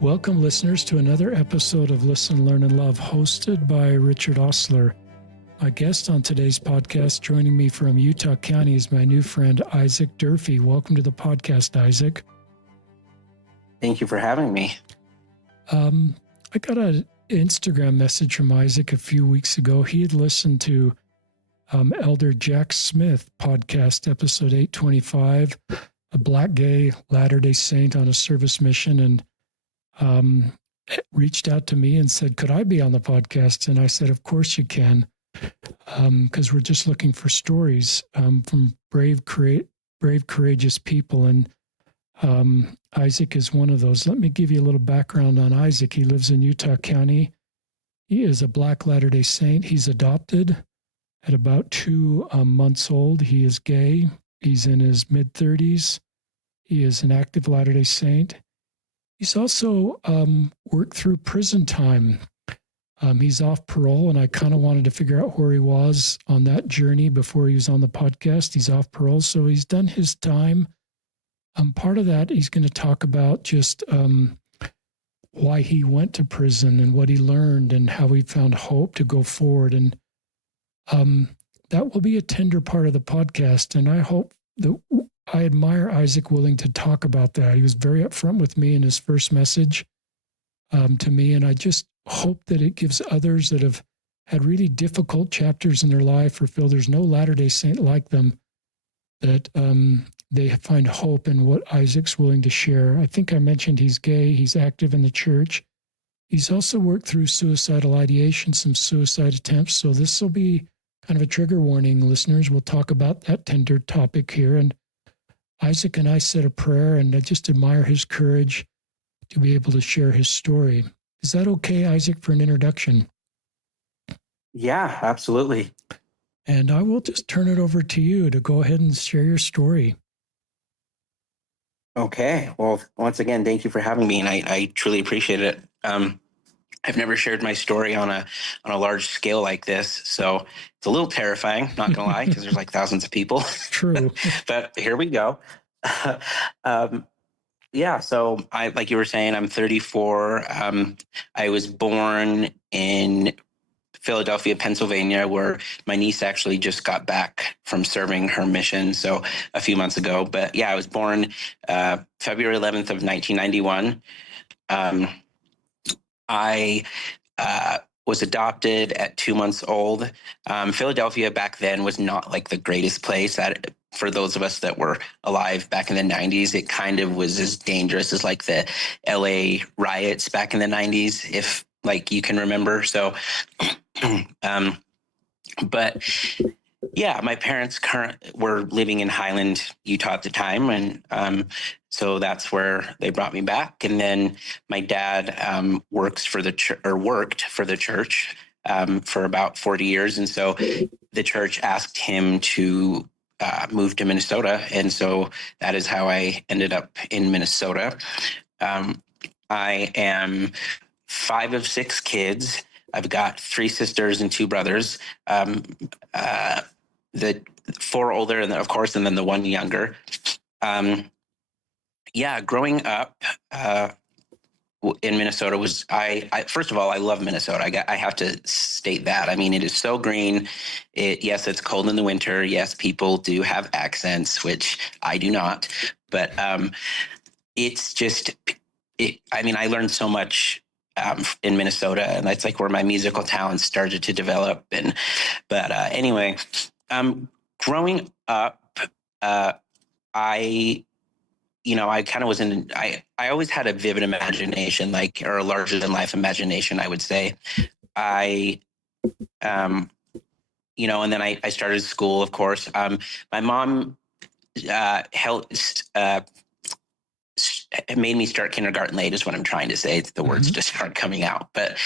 Welcome, listeners, to another episode of Listen, Learn, and Love, hosted by Richard Osler. My guest on today's podcast, joining me from Utah County, is my new friend, Isaac Durfey. Welcome to the podcast, Isaac. Thank you for having me. I got an Instagram message from Isaac a few weeks ago. He had listened to Elder Jack Smith podcast, episode 825, a Black gay Latter-day Saint on a service mission, and reached out to me and said, could I be on the podcast? And I said, of course you can, because we're just looking for stories from brave, courageous people. And Isaac is one of those. Let me give you a little background on Isaac. He lives in Utah County. He is a Black Latter-day Saint. He's adopted at about 2 months old. He is gay. He's in his mid-30s. He is an active Latter-day Saint. He's also worked through prison time. He's off parole, and I kind of wanted to figure out where he was on that journey before he was on the podcast. He's off parole, so he's done his time. Part of that, he's going to talk about just why he went to prison and what he learned and how he found hope to go forward. And that will be a tender part of the podcast, and I hope that I admire Isaac willing to talk about that. He was very upfront with me in his first message to me, and I just hope that it gives others that have had really difficult chapters in their life or feel there's no Latter-day Saint like them, that they find hope in what Isaac's willing to share. I think I mentioned he's gay, he's active in the church. He's also worked through suicidal ideation, some suicide attempts, so this will be kind of a trigger warning, listeners. We'll talk about that tender topic here, and Isaac and I said a prayer, and I just admire his courage to be able to share his story. Is that okay, Isaac, for an introduction? Yeah, absolutely. And I will just turn it over to you to go ahead and share your story. Okay. Well, once again, thank you for having me, and I truly appreciate it. I've never shared my story on a large scale like this, so it's a little terrifying, not gonna lie, because there's like thousands of people. True. But here we go. Yeah, so like you were saying, I'm 34. I was born in Philadelphia, Pennsylvania, where my niece actually just got back from serving her mission, so a few months ago. But yeah, I was born February 11th of 1991. I was adopted at 2 months old. Philadelphia back then was not like the greatest place. That for those of us that were alive back in the 90s, it kind of was as dangerous as like the LA riots back in the 90s, if like you can remember. So, but yeah, my parents were living in Highland, Utah at the time, and so that's where they brought me back. And then my dad worked for the church for about 40 years, and so the church asked him to move to Minnesota, and so that is how I ended up in Minnesota. I am 5 of 6 kids. I've got 3 sisters and 2 brothers. The 4 older, and then, of course, and then the 1 younger. Yeah, growing up in Minnesota was I first of all, I love Minnesota. I have to state that. I mean, it is so green. Yes, it's cold in the winter. Yes, people do have accents, which I do not. But it's just, I mean, I learned so much in Minnesota, and that's like where my musical talent started to develop. But anyway. Growing up, I kind of was I always had a vivid imagination, or a larger than life imagination, I would say. And then I started school, of course. My mom made me start kindergarten late, is what I'm trying to say. The words just aren't coming out. But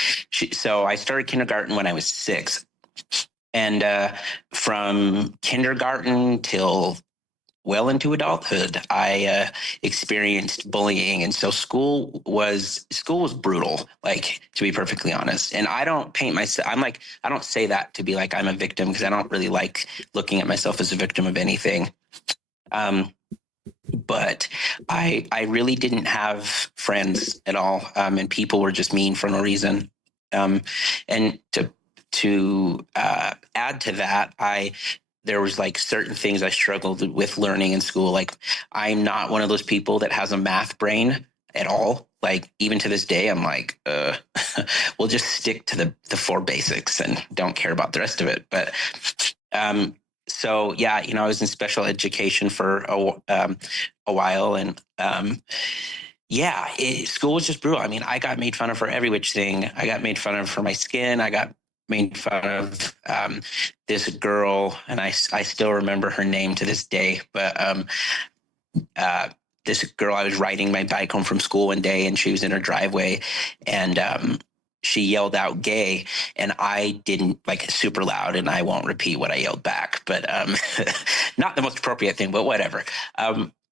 so I started kindergarten when I was 6. And from kindergarten till well into adulthood, I experienced bullying. And so school was brutal, like, to be perfectly honest. And I don't paint myself, I don't say that to be like I'm a victim, because I don't really like looking at myself as a victim of anything. but I really didn't have friends at all, and people were just mean for no reason. And to add to that, I there was like certain things I struggled with learning in school. Like I'm not one of those people that has a math brain at all. Like even to this day, I'm like, we'll just stick to the four basics and don't care about the rest of it. But um, so yeah, I was in special education for a while, and yeah, school was just brutal. I mean, I got made fun of for every which thing. I got made fun of for my skin. I got made fun of this girl, and I still remember her name to this day. But uh, this girl, I was riding my bike home from school one day, and she was in her driveway, and she yelled out "gay," and I didn't like super loud, and I won't repeat what I yelled back, but not the most appropriate thing, but whatever.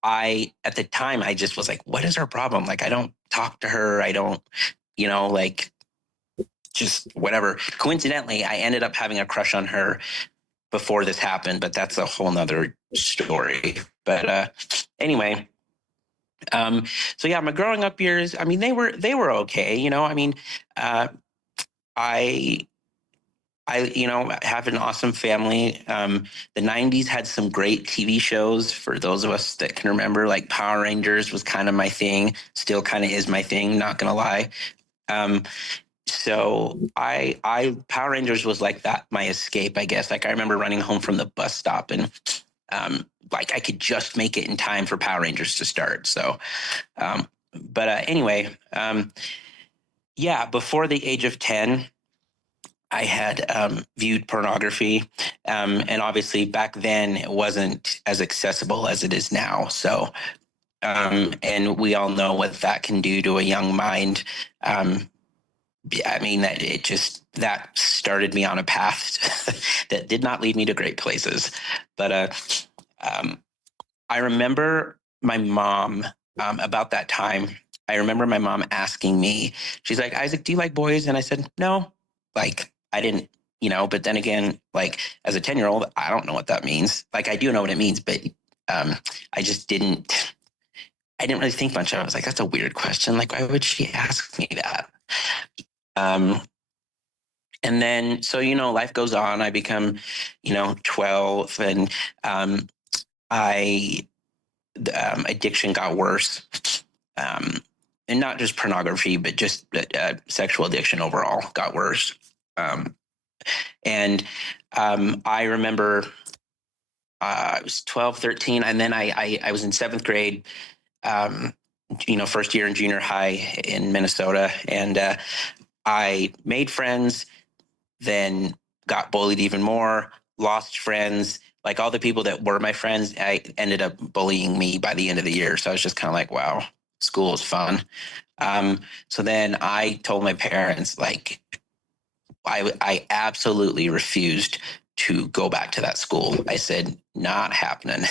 I at the time I just was like, what is her problem? Like I don't talk to her. I don't, like just whatever. Coincidentally, I ended up having a crush on her before this happened, but that's a whole nother story. But anyway, um, so yeah, my growing up years, I mean, they were okay, I mean, uh, I have an awesome family. The 90s had some great TV shows for those of us that can remember, like Power Rangers was kind of my thing, still kind of is my thing, not gonna lie. Um, so I Power Rangers was like that, my escape, I guess. Like I remember running home from the bus stop and like I could just make it in time for Power Rangers to start. So, but anyway, yeah, before the age of 10, I had viewed pornography. And obviously back then it wasn't as accessible as it is now. So, and we all know what that can do to a young mind. I mean, that started me on a path that did not lead me to great places. But um, I remember my mom about that time. I remember my mom asking me, she's like, Isaac, do you like boys? And I said, no. Like, I didn't, but then again, like as a 10-year-old, I don't know what that means. Like, I do know what it means, but um, I just I didn't really think much of it. I was like, that's a weird question. Like, why would she ask me that? Um, and then, so, life goes on. I become, 12, and um, I addiction got worse, um, and not just pornography, but just sexual addiction overall got worse. Um, and I remember I was 12, 13, and then I was in seventh grade, um, first year in junior high in Minnesota, and I made friends, then got bullied even more, lost friends. Like all the people that were my friends, I ended up bullying me by the end of the year. So I was just kind of like, wow, school is fun. So then I told my parents, like, I absolutely refused to go back to that school. I said, not happening.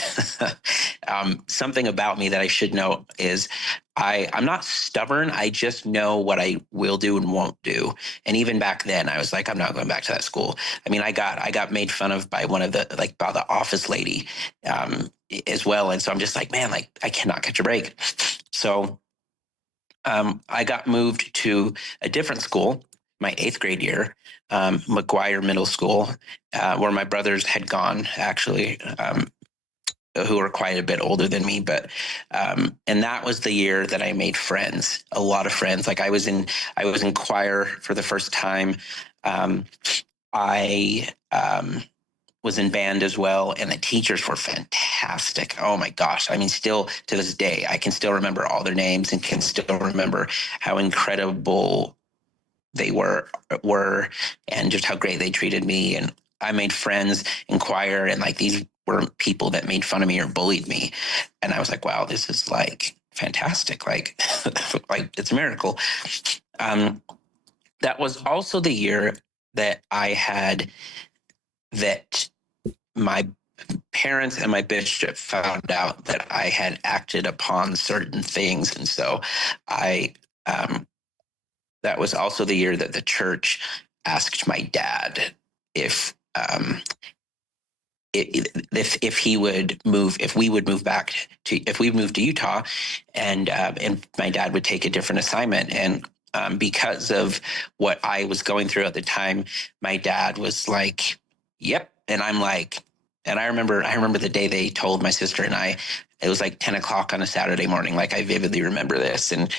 Something about me that I should know is I'm not stubborn. I just know what I will do and won't do. And even back then, I was like, I'm not going back to that school. I mean, I got made fun of by one of the like by the office lady as well. And so I'm just like, man, like I cannot catch a break. So I got moved to a different school my eighth grade year, McGuire Middle School, where my brothers had gone, actually, who were quite a bit older than me. But and that was the year that I made friends, a lot of friends. Like I was in choir for the first time. I was in band as well, and the teachers were fantastic. Oh my gosh. I mean, still to this day, I can still remember all their names and can still remember how incredible they were and just how great they treated me. And I made friends in choir, and like these were people that made fun of me or bullied me. And I was like, wow, this is like fantastic. Like, like it's a miracle. Um, that was also the year that I had that my parents and my bishop found out that I had acted upon certain things. And so I, that was also the year that the church asked my dad if if he would move, if we would move back to, if we moved to Utah, and my dad would take a different assignment. And because of what I was going through at the time, my dad was like, "Yep," and I'm like, and I remember the day they told my sister and I. It was like 10 o'clock on a Saturday morning. Like, I vividly remember this. And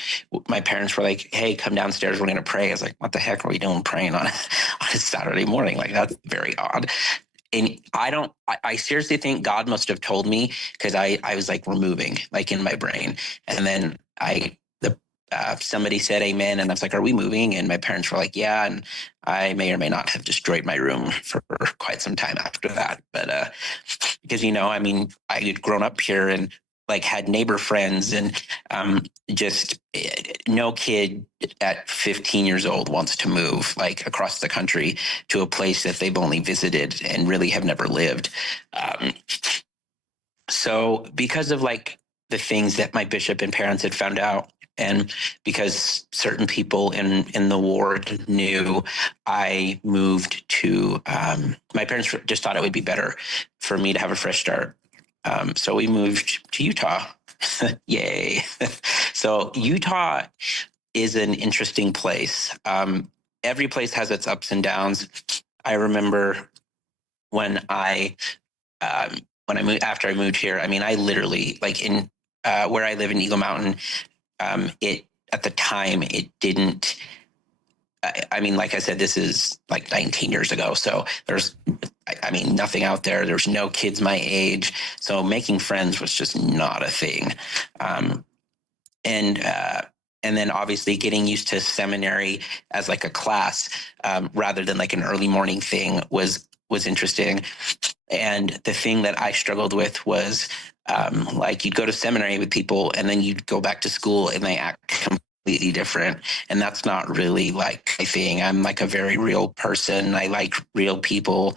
my parents were like, "Hey, come downstairs. We're going to pray." I was like, "What the heck are we doing praying on on a Saturday morning? Like, that's very odd." And I seriously think God must have told me, because I was like, "We're moving," like in my brain. And then somebody said amen. And I was like, "Are we moving?" And my parents were like, "Yeah." And I may or may not have destroyed my room for quite some time after that. But because, I mean, I had grown up here and like had neighbor friends, and just no kid at 15 years old wants to move like across the country to a place that they've only visited and really have never lived. Um, so because of like the things that my bishop and parents had found out, and because certain people in the ward knew, I moved to, my parents just thought it would be better for me to have a fresh start. So we moved to Utah. Yay. So Utah is an interesting place. Every place has its ups and downs. I remember when I moved, after I moved here, I mean, I literally, like, in where I live in Eagle Mountain, it, at the time, it didn't. I mean, like I said, this is like 19 years ago. So there's, I mean, nothing out there. There's no kids my age. So making friends was just not a thing. Um, and and then obviously getting used to seminary as like a class, rather than like an early morning thing, was interesting. And the thing that I struggled with was, like, you'd go to seminary with people and then you'd go back to school and they act completely different. And that's not really like my thing. I'm like a very real person. I like real people,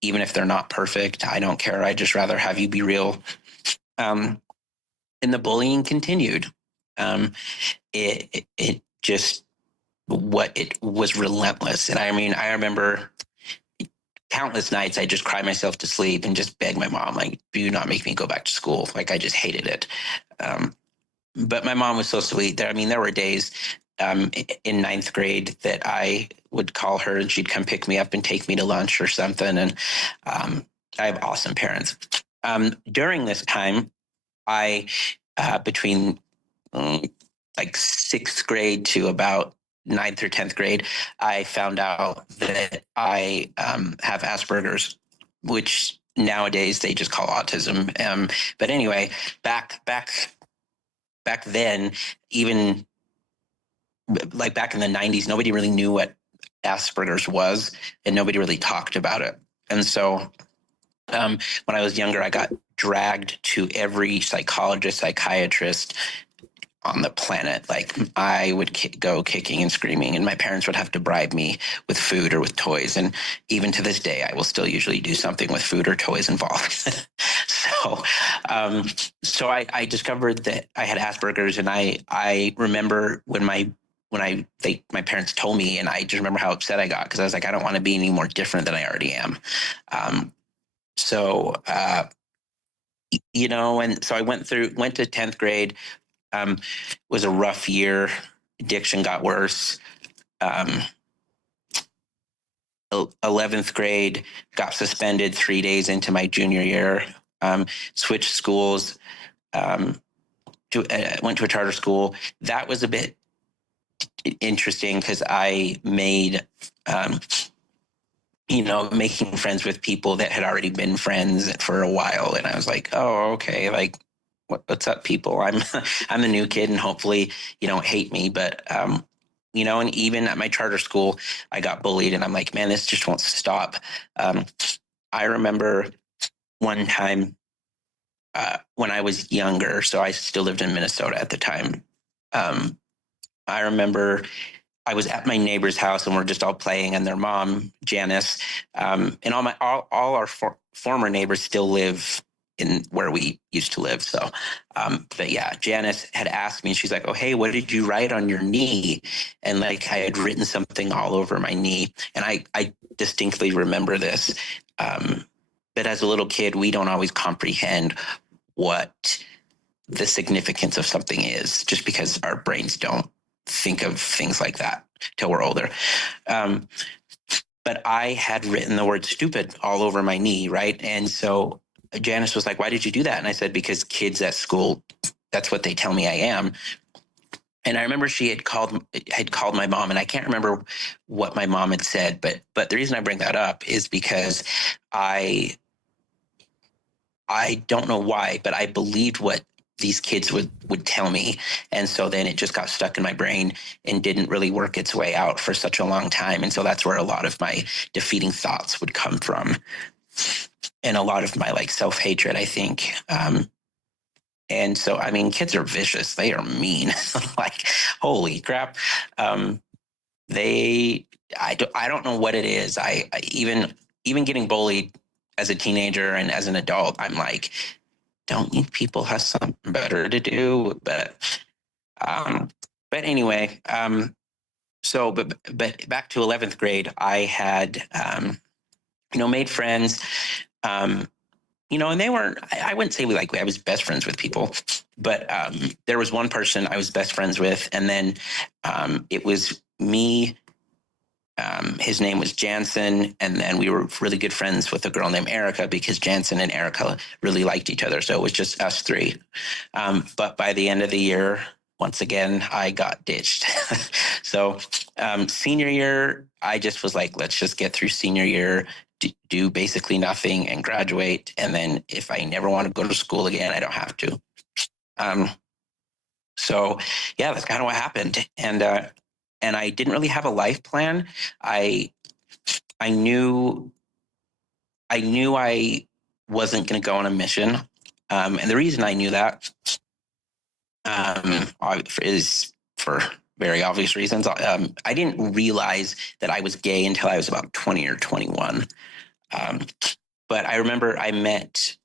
even if they're not perfect. I don't care. I'd just rather have you be real. Um, and the bullying continued. It just, what, it was relentless. And I mean, I remember countless nights I just cried myself to sleep and just begged my mom, like, "Do not make me go back to school." Like, I just hated it. Um, but my mom was so sweet. There were days, in ninth grade that I would call her and she'd come pick me up and take me to lunch or something. And I have awesome parents. During this time, I, between like sixth grade to about ninth or 10th grade, I found out that I have Asperger's, which nowadays they just call autism. But anyway, back then, even like back in the 90s, nobody really knew what Asperger's was, and nobody really talked about it. And so when I was younger, I got dragged to every psychologist, psychiatrist on the planet. Like, I would go kicking and screaming, and my parents would have to bribe me with food or with toys. And even to this day, I will still usually do something with food or toys involved. so, so I discovered that I had Asperger's, and I remember when my parents told me, and I just remember how upset I got, because I was like, I don't want to be any more different than I already am. So, and so I went to 10th grade. Was a rough year. Addiction got worse. 11th grade, got suspended 3 days into my junior year. Switched schools. Went to a charter school. That was a bit interesting, because I made, making friends with people that had already been friends for a while, and I was like, "Oh, okay, like, what's up, people? I'm I'm the new kid, and hopefully you don't hate me." But and even at my charter school, I got bullied, and I'm like, man, this just won't stop. I remember one time, when I was younger, so I still lived in Minnesota at the time. I remember I was at my neighbor's house, and we're just all playing, and their mom, Janice, and all our former neighbors still live in where we used to live. So, but yeah, Janice had asked me, and she's like, "Oh, hey, what did you write on your knee?" And like, I had written something all over my knee, and I distinctly remember this. but as a little kid, we don't always comprehend what the significance of something is, just because our brains don't think of things like that till we're older. But I had written the word stupid all over my knee, right? And so Janice was like, "Why did you do that?" And I said, "Because kids at school, that's what they tell me I am." And I remember she had called my mom, and I can't remember what my mom had said, but the reason I bring that up is because I don't know why, but I believed what these kids would tell me. And so then it just got stuck in my brain and didn't really work its way out for such a long time. And so that's where a lot of my defeating thoughts would come from. And a lot of my like self-hatred, I think. And so, I mean, kids are vicious. They are mean. Like, holy crap. I don't know what it is. I even getting bullied as a teenager and as an adult, I'm like, don't you people have something better to do? But anyway, so but back to 11th grade, I had made friends. And they weren't. I wouldn't say I was best friends with people, but there was one person I was best friends with, and then it was me. His name was Jansen, and then we were really good friends with a girl named Erica because Jansen and Erica really liked each other. So it was just us three. But by the end of the year, once again, I got ditched. So senior year, I just was like, let's just get through senior year, do basically nothing and graduate. And then if I never want to go to school again, I don't have to. So yeah, that's kind of what happened. And I didn't really have a life plan. I knew I wasn't going to go on a mission. And the reason I knew that is for very obvious reasons. I didn't realize that I was gay until I was about 20 or 21. But I remember I met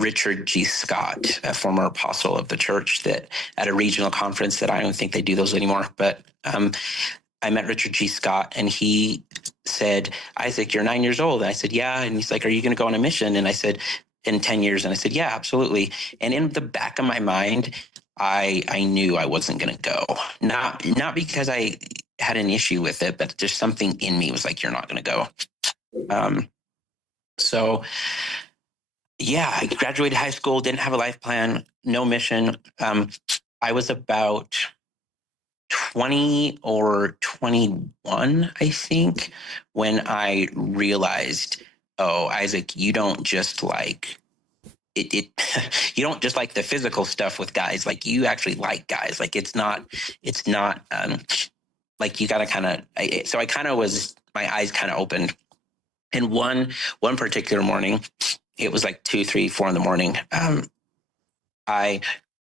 Richard G. Scott, a former apostle of the church, that at a regional conference that I don't think they do those anymore. But I met Richard G. Scott, and he said, "Isaac, you're 9 years old." And I said, "Yeah." And he's like, "Are you going to go on a mission?" And I said, "In 10 years." And I said, "Yeah, absolutely." And in the back of my mind, I knew I wasn't going to go. Not because I had an issue with it, but just something in me was like, "You're not going to go." So yeah, I graduated high school, didn't have a life plan, no mission. I was about 20 or 21, I think, when I realized, oh, Isaac, you don't just like it you don't just like the physical stuff with guys. Like, you actually like guys. Like, it's not like, you gotta kind of. So I kind of was, my eyes kind of opened. And one particular morning, it was like 2, 3, 4 in the morning. I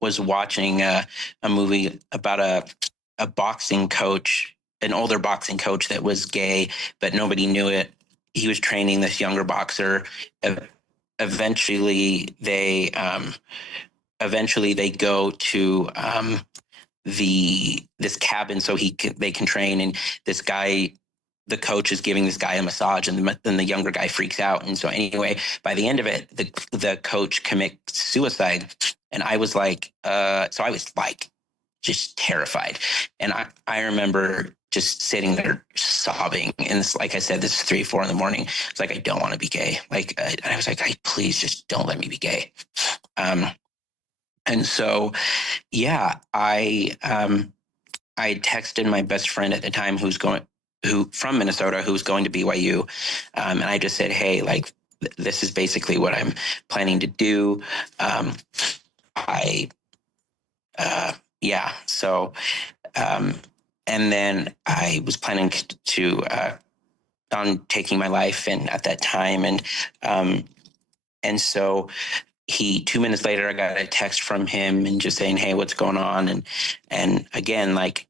was watching a movie about a boxing coach, an older boxing coach that was gay, but nobody knew it. He was training this younger boxer. Eventually, they go to this cabin so they can train, and this guy, the coach, is giving this guy a massage, and then the younger guy freaks out. And so anyway, by the end of it, the coach commits suicide. And I was like, so I was like just terrified. And I remember just sitting there sobbing. And it's, like I said, this is 3, 4 in the morning. It's like, I don't want to be gay. Like, I was like, please just don't let me be gay. And so, yeah, I texted my best friend at the time who from Minnesota, who was going to BYU. And I just said, hey, like, this is basically what I'm planning to do. So, and then I was planning to on taking my life, and at that time, and so 2 minutes later, I got a text from him and just saying, hey, what's going on? And again, like,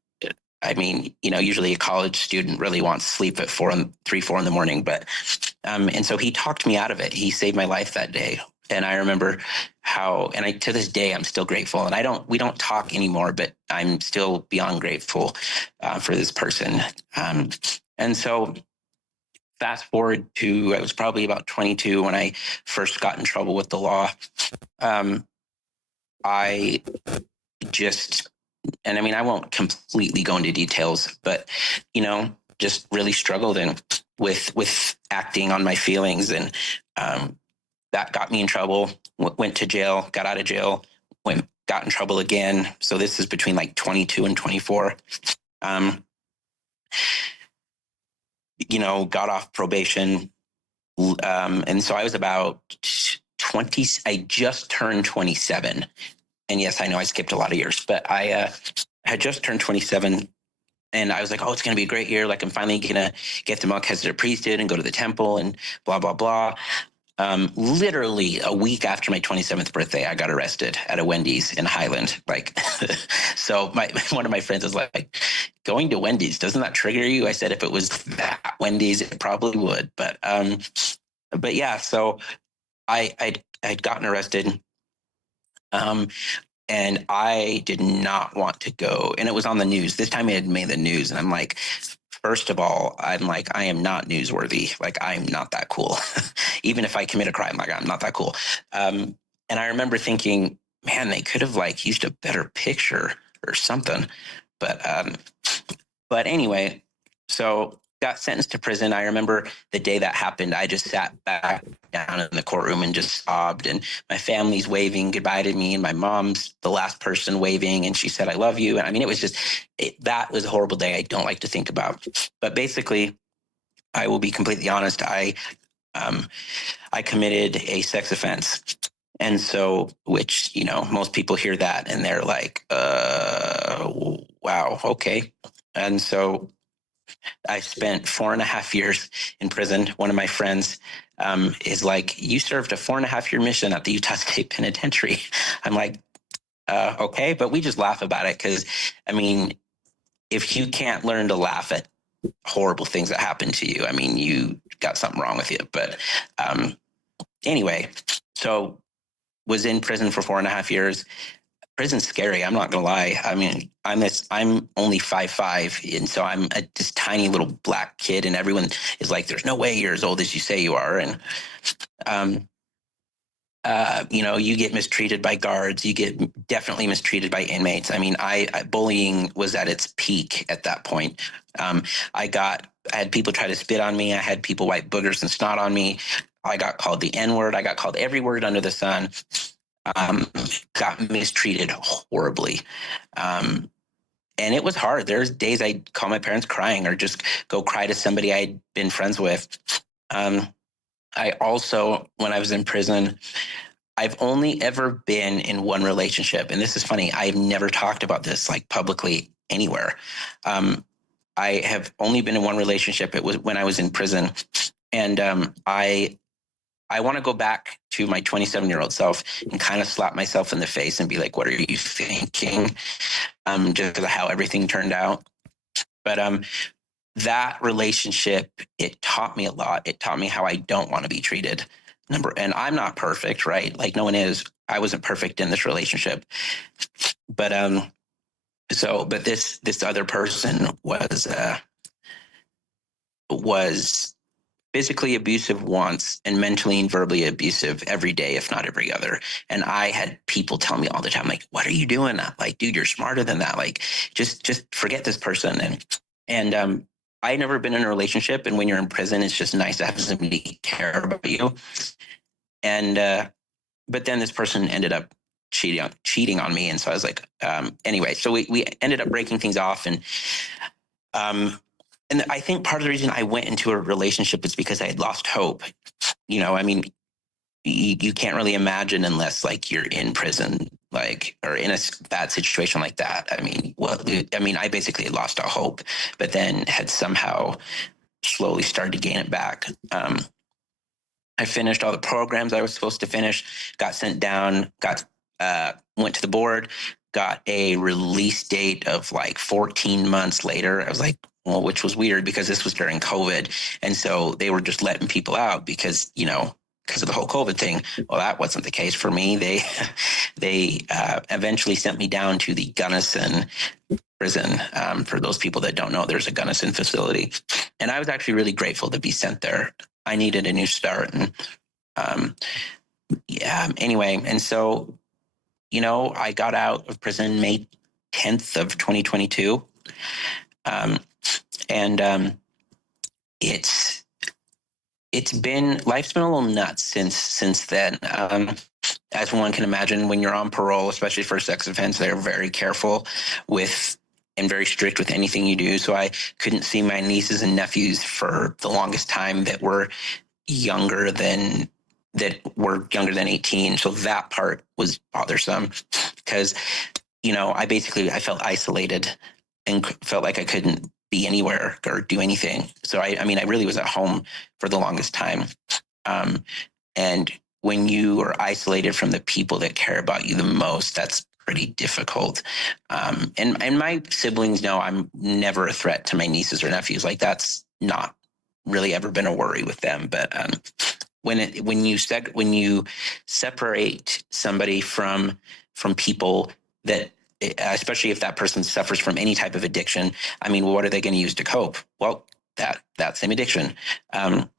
I mean, usually a college student really wants sleep at 3, 4 in the morning, but and so he talked me out of it. He saved my life that day. And I remember to this day, I'm still grateful. And we don't talk anymore, but I'm still beyond grateful for this person. And so fast forward to, I was probably about 22 when I first got in trouble with the law. I just, and I mean, I won't completely go into details, but, just really struggled with acting on my feelings. And that got me in trouble, went to jail, got out of jail, got in trouble again. So this is between like 22 and 24. Got off probation. And so I was about 20, I just turned 27. And yes, I know I skipped a lot of years, but I had just turned 27. And I was like, oh, it's going to be a great year. Like, I'm finally going to get the Melchizedek priesthood and go to the temple and blah, blah, blah. Literally a week after my 27th birthday, I got arrested at a Wendy's in Highland. Like, so one of my friends was like, going to Wendy's, doesn't that trigger you? I said, if it was that Wendy's, it probably would. But yeah, so I'd gotten arrested. And I did not want to go. And it was on the news. This time it had made the news. And I'm like, first of all, I'm like, I am not newsworthy. Like, I'm not that cool. Even if I commit a crime, like, I'm not that cool. And I remember thinking, man, they could have like used a better picture or something. But anyway, so got sentenced to prison. I remember the day that happened, I just sat back down in the courtroom and just sobbed, and my family's waving goodbye to me, and my mom's the last person waving, and she said, I love you. And I mean, it was just, that was a horrible day I don't like to think about. But basically, I will be completely honest, I committed a sex offense. And so, which, most people hear that and they're like, wow, okay. And so I spent 4.5 years in prison. One of my friends is like, you served a 4.5 year mission at the Utah State Penitentiary. I'm like, okay, but we just laugh about it because, I mean, if you can't learn to laugh at horrible things that happen to you, I mean, you got something wrong with you. But anyway, so was in prison for 4.5 years. Prison's scary. I'm not gonna lie. I mean, I'm only 5'5", and so I'm this tiny little black kid, and everyone is like, "There's no way you're as old as you say you are." And you get mistreated by guards. You get definitely mistreated by inmates. I mean, bullying was at its peak at that point. I had people try to spit on me. I had people wipe boogers and snot on me. I got called the N-word. I got called every word under the sun. Got mistreated horribly. And it was hard. There's days I'd call my parents crying or just go cry to somebody I'd been friends with. I also, when I was in prison, I've only ever been in one relationship. And this is funny. I've never talked about this like publicly anywhere. I have only been in one relationship. It was when I was in prison. And I want to go back to my 27-year-old self and kind of slap myself in the face and be like, what are you thinking? Just because of how everything turned out. But that relationship, it taught me a lot. It taught me how I don't want to be treated. And I'm not perfect, right? Like, no one is. I wasn't perfect in this relationship. But but this other person was physically abusive once and mentally and verbally abusive every day, if not every other. And I had people tell me all the time, like, what are you doing? Like, dude, you're smarter than that. Like, just forget this person. And I never been in a relationship. And when you're in prison, it's just nice to have somebody care about you. And, but then this person ended up cheating on me. And so I was like, anyway, so we ended up breaking things off. And I think part of the reason I went into a relationship is because I had lost hope. I mean, you can't really imagine unless like you're in prison, like, or in a bad situation like that. I mean, I basically lost all hope, but then had somehow slowly started to gain it back. I finished all the programs I was supposed to finish, got sent down, went to the board, got a release date of like 14 months later. I was like, well, which was weird because this was during COVID. And so they were just letting people out because of the whole COVID thing. Well, that wasn't the case for me. They eventually sent me down to the Gunnison prison. For those people that don't know, there's a Gunnison facility. And I was actually really grateful to be sent there. I needed a new start. And anyway, and so, I got out of prison May 10th of 2022. Life's been a little nuts since then. As one can imagine, when you're on parole, especially for a sex offense, they're very careful with and very strict with anything you do. So I couldn't see my nieces and nephews for the longest time that were younger than 18. So that part was bothersome because, I felt isolated and felt like I couldn't be anywhere or do anything. So I really was at home for the longest time. And when you are isolated from the people that care about you the most, that's pretty difficult. And my siblings know I'm never a threat to my nieces or nephews. Like, that's not really ever been a worry with them. But when you separate somebody from people that, especially if that person suffers from any type of addiction, what are they going to use to cope? Well, that same addiction. And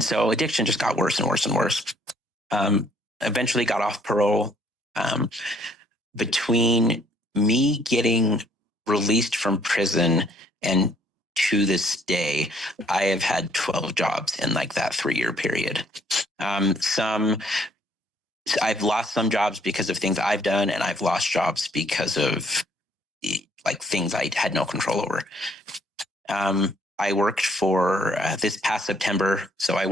so addiction just got worse and worse and worse. Eventually got off parole. Between me getting released from prison and to this day, I have had 12 jobs in like that 3-year period. I've lost some jobs because of things I've done, and I've lost jobs because of like things I had no control over. I worked for this past September. So I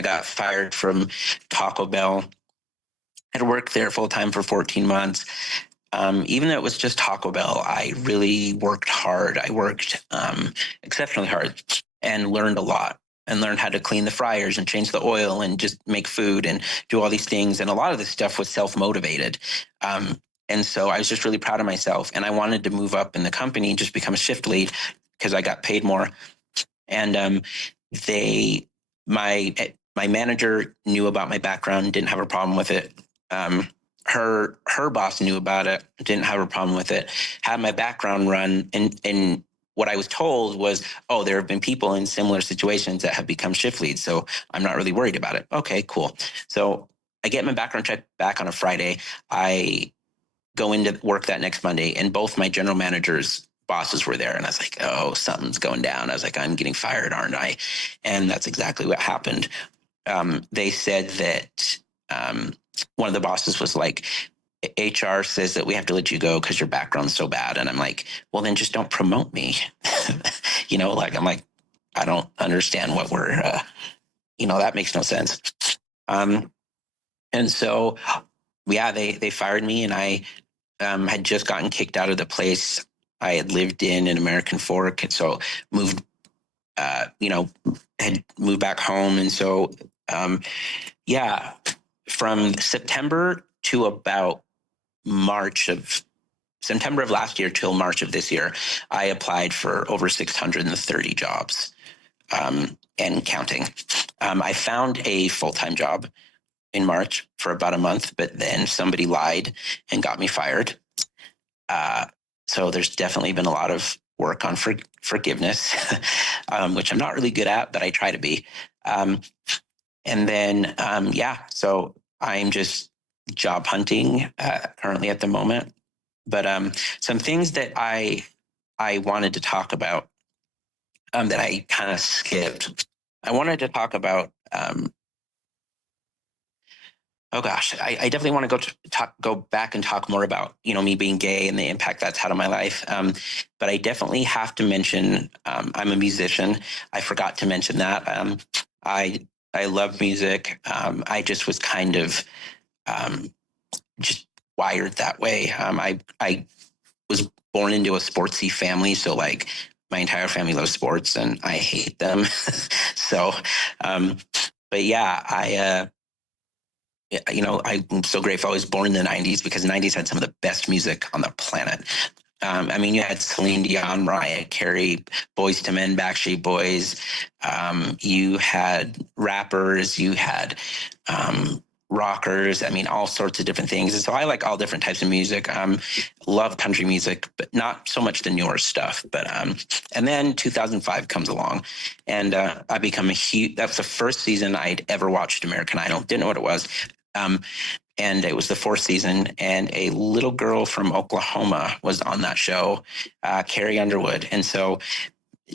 got fired from Taco Bell. I had worked there full time for 14 months. Even though it was just Taco Bell, I really worked hard. I worked exceptionally hard and learned a lot, and learned how to clean the fryers and change the oil and just make food and do all these things. And a lot of this stuff was self-motivated. And so I was just really proud of myself. And I wanted to move up in the company, just become a shift lead because I got paid more. And my manager knew about my background, didn't have a problem with it. Her boss knew about it, didn't have a problem with it, had my background run. And what I was told was, oh, there have been people in similar situations that have become shift leads, so I'm not really worried about it. Okay, cool. So I get my background check back on a Friday. I go into work that next Monday, and both my general managers' bosses were there. And I was like, oh, something's going down. I was like, I'm getting fired, aren't I? And that's exactly what happened. They said that one of the bosses was like, HR says that we have to let you go because your background's so bad. And I'm like, well, then just don't promote me. I'm like, I don't understand what we're, that makes no sense. And so, they fired me, and I had just gotten kicked out of the place I had lived in American Fork. And so moved, had moved back home. And so, from September to about September of last year till March of this year, I applied for over 630 jobs and counting. I found a full-time job in March for about a month, but then somebody lied and got me fired. So there's definitely been a lot of work on forgiveness, which I'm not really good at, but I try to be. And then, so I'm just job hunting currently at the moment. But some things that I wanted to talk about that I kind of skipped. I wanted to talk about. I definitely want to go back and talk more about me being gay and the impact that's had on my life. But I definitely have to mention I'm a musician. I forgot to mention that. I love music. I just was kind of just wired that way. I was born into a sportsy family, so like my entire family loves sports, and I hate them. So, but yeah, I'm so grateful I was born in the 90s, because the 90s had some of the best music on the planet. You had Celine Dion, Mariah Carey, Boyz II Men, Backstreet Boys. You had rappers. You had rockers. I mean, all sorts of different things. And so I like all different types of music. Love country music, but not so much the newer stuff. But and then 2005 comes along, and I become a huge. That's the first season I'd ever watched American Idol. Didn't know what it was. And it was the fourth season, and a little girl from Oklahoma was on that show, Carrie Underwood. And so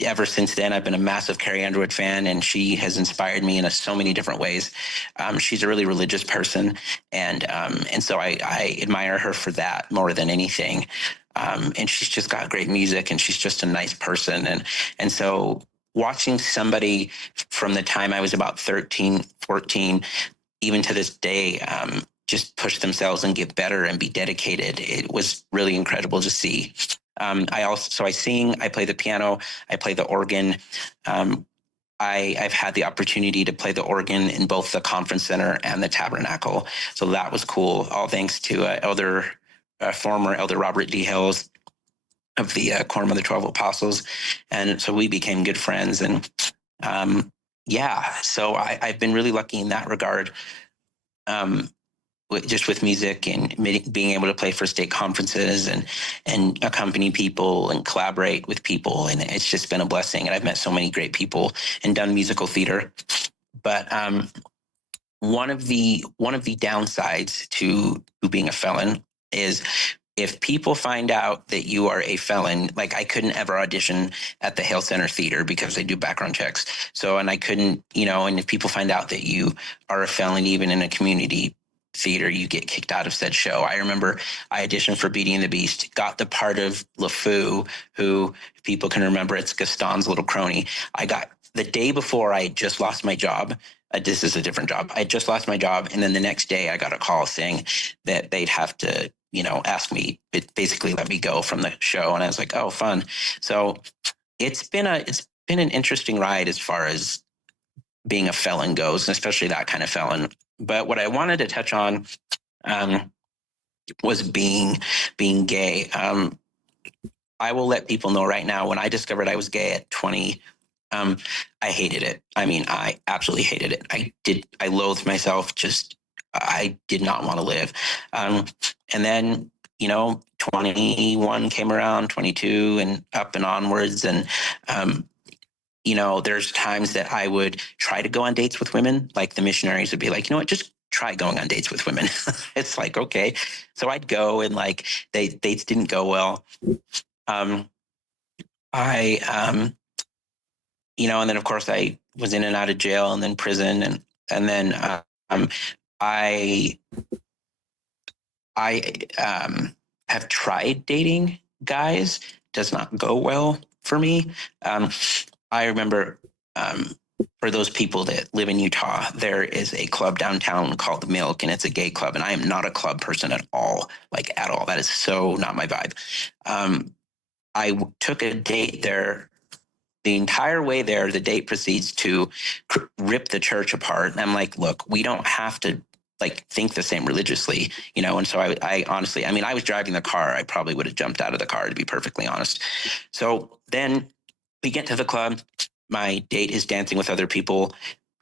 ever since then, I've been a massive Carrie Underwood fan, and she has inspired me in so many different ways. She's a really religious person, and so I admire her for that more than anything. And she's just got great music, and she's just a nice person. And so watching somebody from the time I was about 13, 14, even to this day, just push themselves and get better and be dedicated. It was really incredible to see. I sing, I play the piano, I play the organ. I've had the opportunity to play the organ in both the conference center and the tabernacle. So that was cool. All thanks to former Elder Robert D. Hills of the Quorum of the 12 Apostles. And so we became good friends. And so I've been really lucky in that regard. Just with music and being able to play for state conferences and accompany people and collaborate with people. And it's just been a blessing. And I've met so many great people and done musical theater. But one of the downsides to being a felon is if people find out that you are a felon, like I couldn't ever audition at the Hale Center Theater because they do background checks. So, and I couldn't, and if people find out that you are a felon, even in a community theater, you get kicked out of said show. I remember I auditioned for Beauty and the Beast, got the part of LeFou, who, if people can remember, it's Gaston's little crony. I got the day before I just lost my job. This is a different job. I just lost my job. And then the next day I got a call saying that they'd have to, ask me, basically let me go from the show. And I was like, oh, fun. So it's been an interesting ride as far as being a felon goes, and especially that kind of felon. But what I wanted to touch on was being gay. I will let people know right now, when I discovered I was gay at 20, I hated it. I mean, I absolutely hated it. I loathed myself. I did not want to live. And then, 21 came around, 22 and up and onwards. And, there's times that I would try to go on dates with women. Like the missionaries would be like, just try going on dates with women. It's like, okay. So I'd go, and like dates didn't go well. And then of course I was in and out of jail and then prison. And then I have tried dating guys. Does not go well for me. I remember for those people that live in Utah, there is a club downtown called The Milk, and it's a gay club. And I am not a club person at all, like at all. That is so not my vibe. I took a date there. The entire way there, the date proceeds to rip the church apart. And I'm like, look, we don't have to think the same religiously, And so I honestly, I was driving the car. I probably would have jumped out of the car, to be perfectly honest. So then we get to the club. My date is dancing with other people,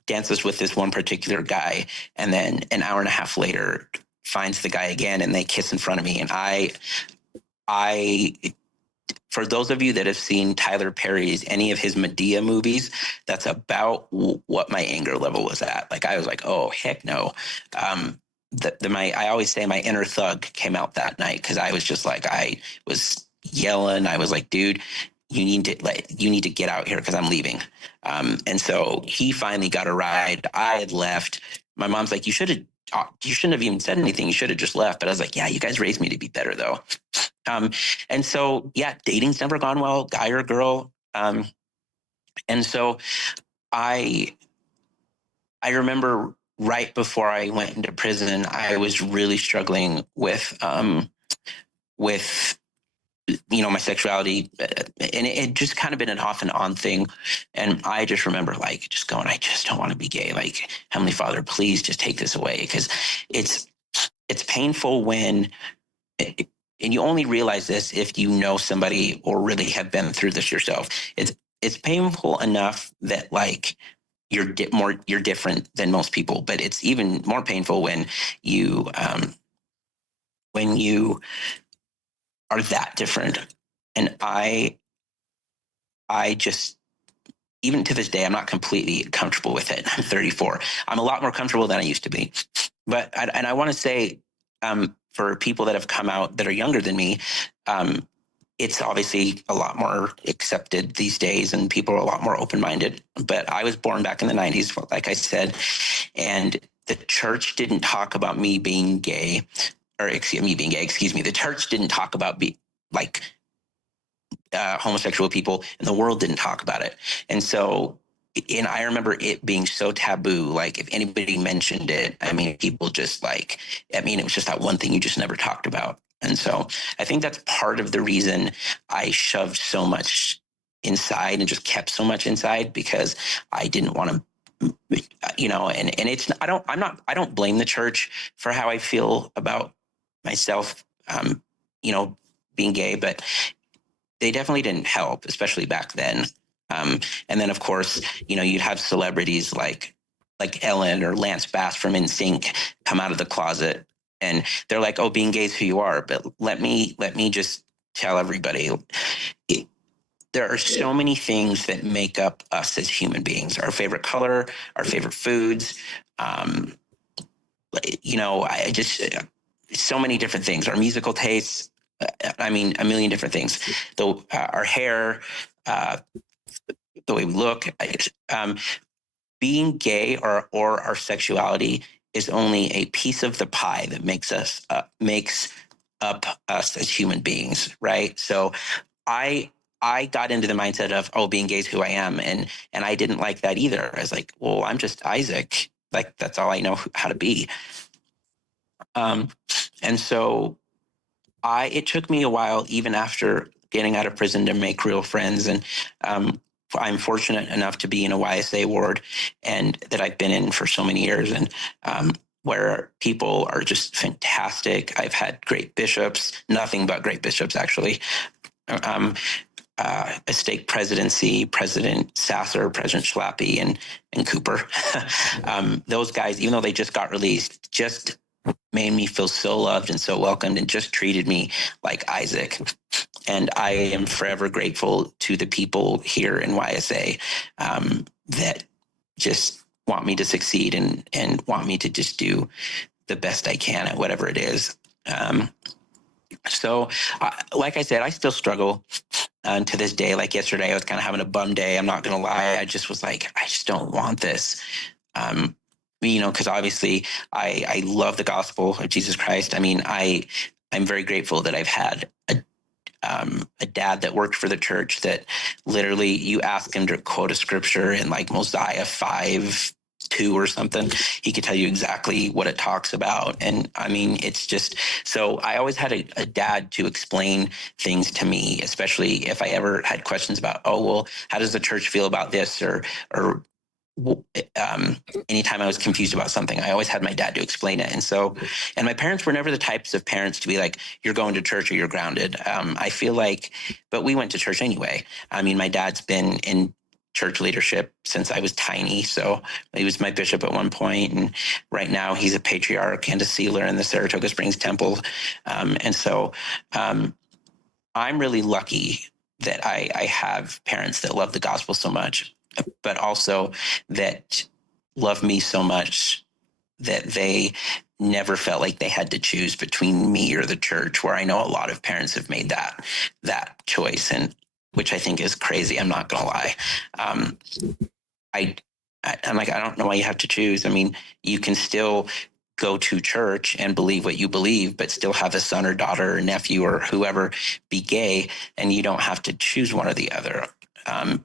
dances with this one particular guy, and then an hour and a half later finds the guy again, and they kiss in front of me. And I for those of you that have seen Tyler Perry's, any of his Medea movies, that's about what my anger level was at. Like, I was like, oh, heck no. I always say my inner thug came out that night, because I was just like, I was yelling. I was like, dude, you need to get out here, because I'm leaving. And so he finally got a ride. I had left. My mom's like, you shouldn't have even said anything. You should have just left. But I was like, yeah, you guys raised me to be better, though. And so, yeah, dating's never gone well, guy or girl. And so I remember right before I went into prison, I was really struggling with my sexuality, and it just kind of been an off and on thing. And I just remember just going, I just don't want to be gay. Like, Heavenly Father, please just take this away, because it's painful when. And you only realize this if you know somebody or really have been through this yourself. It's painful enough that you're different than most people. But it's even more painful when you are that different. And I just, even to this day, I'm not completely comfortable with it. I'm 34. I'm a lot more comfortable than I used to be. And I want to say, for people that have come out that are younger than me, it's obviously a lot more accepted these days and people are a lot more open-minded. But I was born back in the 90s, like I said, and the church didn't talk about me being gay, or excuse me. The church didn't talk about like homosexual people, and the world didn't talk about it. And so, and I remember it being so taboo. Like if anybody mentioned it, I mean, people just like, I mean, it was just that one thing you just never talked about. And so I think that's part of the reason I shoved so much inside and just kept so much inside, because I didn't want to, and it's, I don't blame the church for how I feel about myself, you know, being gay, but they definitely didn't help, especially back then. And then, of course, you'd have celebrities like Ellen or Lance Bass from NSYNC come out of the closet, and they're like, "Oh, being gay is who you are." But let me just tell everybody, there are so many things that make up us as human beings: our favorite color, our favorite foods. I just, so many different things. Our musical tastes. I mean, a million different things. Though our hair, uh, the way we look, being gay or our sexuality is only a piece of the pie that makes up us as human beings, right? So I got into the mindset of, oh, being gay is who I am, and I didn't like that either. I was like, well, I'm just Isaac. Like that's all I know how to be. And so it took me a while, even after getting out of prison, to make real friends. And I'm fortunate enough to be in a YSA ward, and that I've been in for so many years, and where people are just fantastic. I've had great bishops, nothing but great bishops, actually. A stake presidency, President Sasser, President Schlappy, and Cooper. Those guys, even though they just got released, just made me feel so loved and so welcomed, and just treated me like Isaac. And I am forever grateful to the people here in YSA that just want me to succeed and want me to just do the best I can at whatever it is. So, like I said, I still struggle to this day. Like yesterday, I was kind of having a bum day. I'm not going to lie. I just was like, I just don't want this. Because obviously I love the gospel of Jesus Christ. I mean, I'm very grateful that I've had a dad that worked for the church, that literally you ask him to quote a scripture in like Mosiah 5:2 or something, he could tell you exactly what it talks about. And I mean, it's just, so I always had a dad to explain things to me, especially if I ever had questions about, oh, well, how does the church feel about this? Or anytime I was confused about something, I always had my dad to explain it. And my parents were never the types of parents to be like, you're going to church or you're grounded. I feel like, but we went to church anyway. I mean, my dad's been in church leadership since I was tiny. So he was my bishop at one point, and right now he's a patriarch and a sealer in the Saratoga Springs Temple. I'm really lucky that I have parents that love the gospel so much, but also that love me so much that they never felt like they had to choose between me or the church, where I know a lot of parents have made that choice, and which I think is crazy. I'm not gonna lie. I'm like, I don't know why you have to choose. I mean, you can still go to church and believe what you believe, but still have a son or daughter or nephew or whoever be gay, and you don't have to choose one or the other.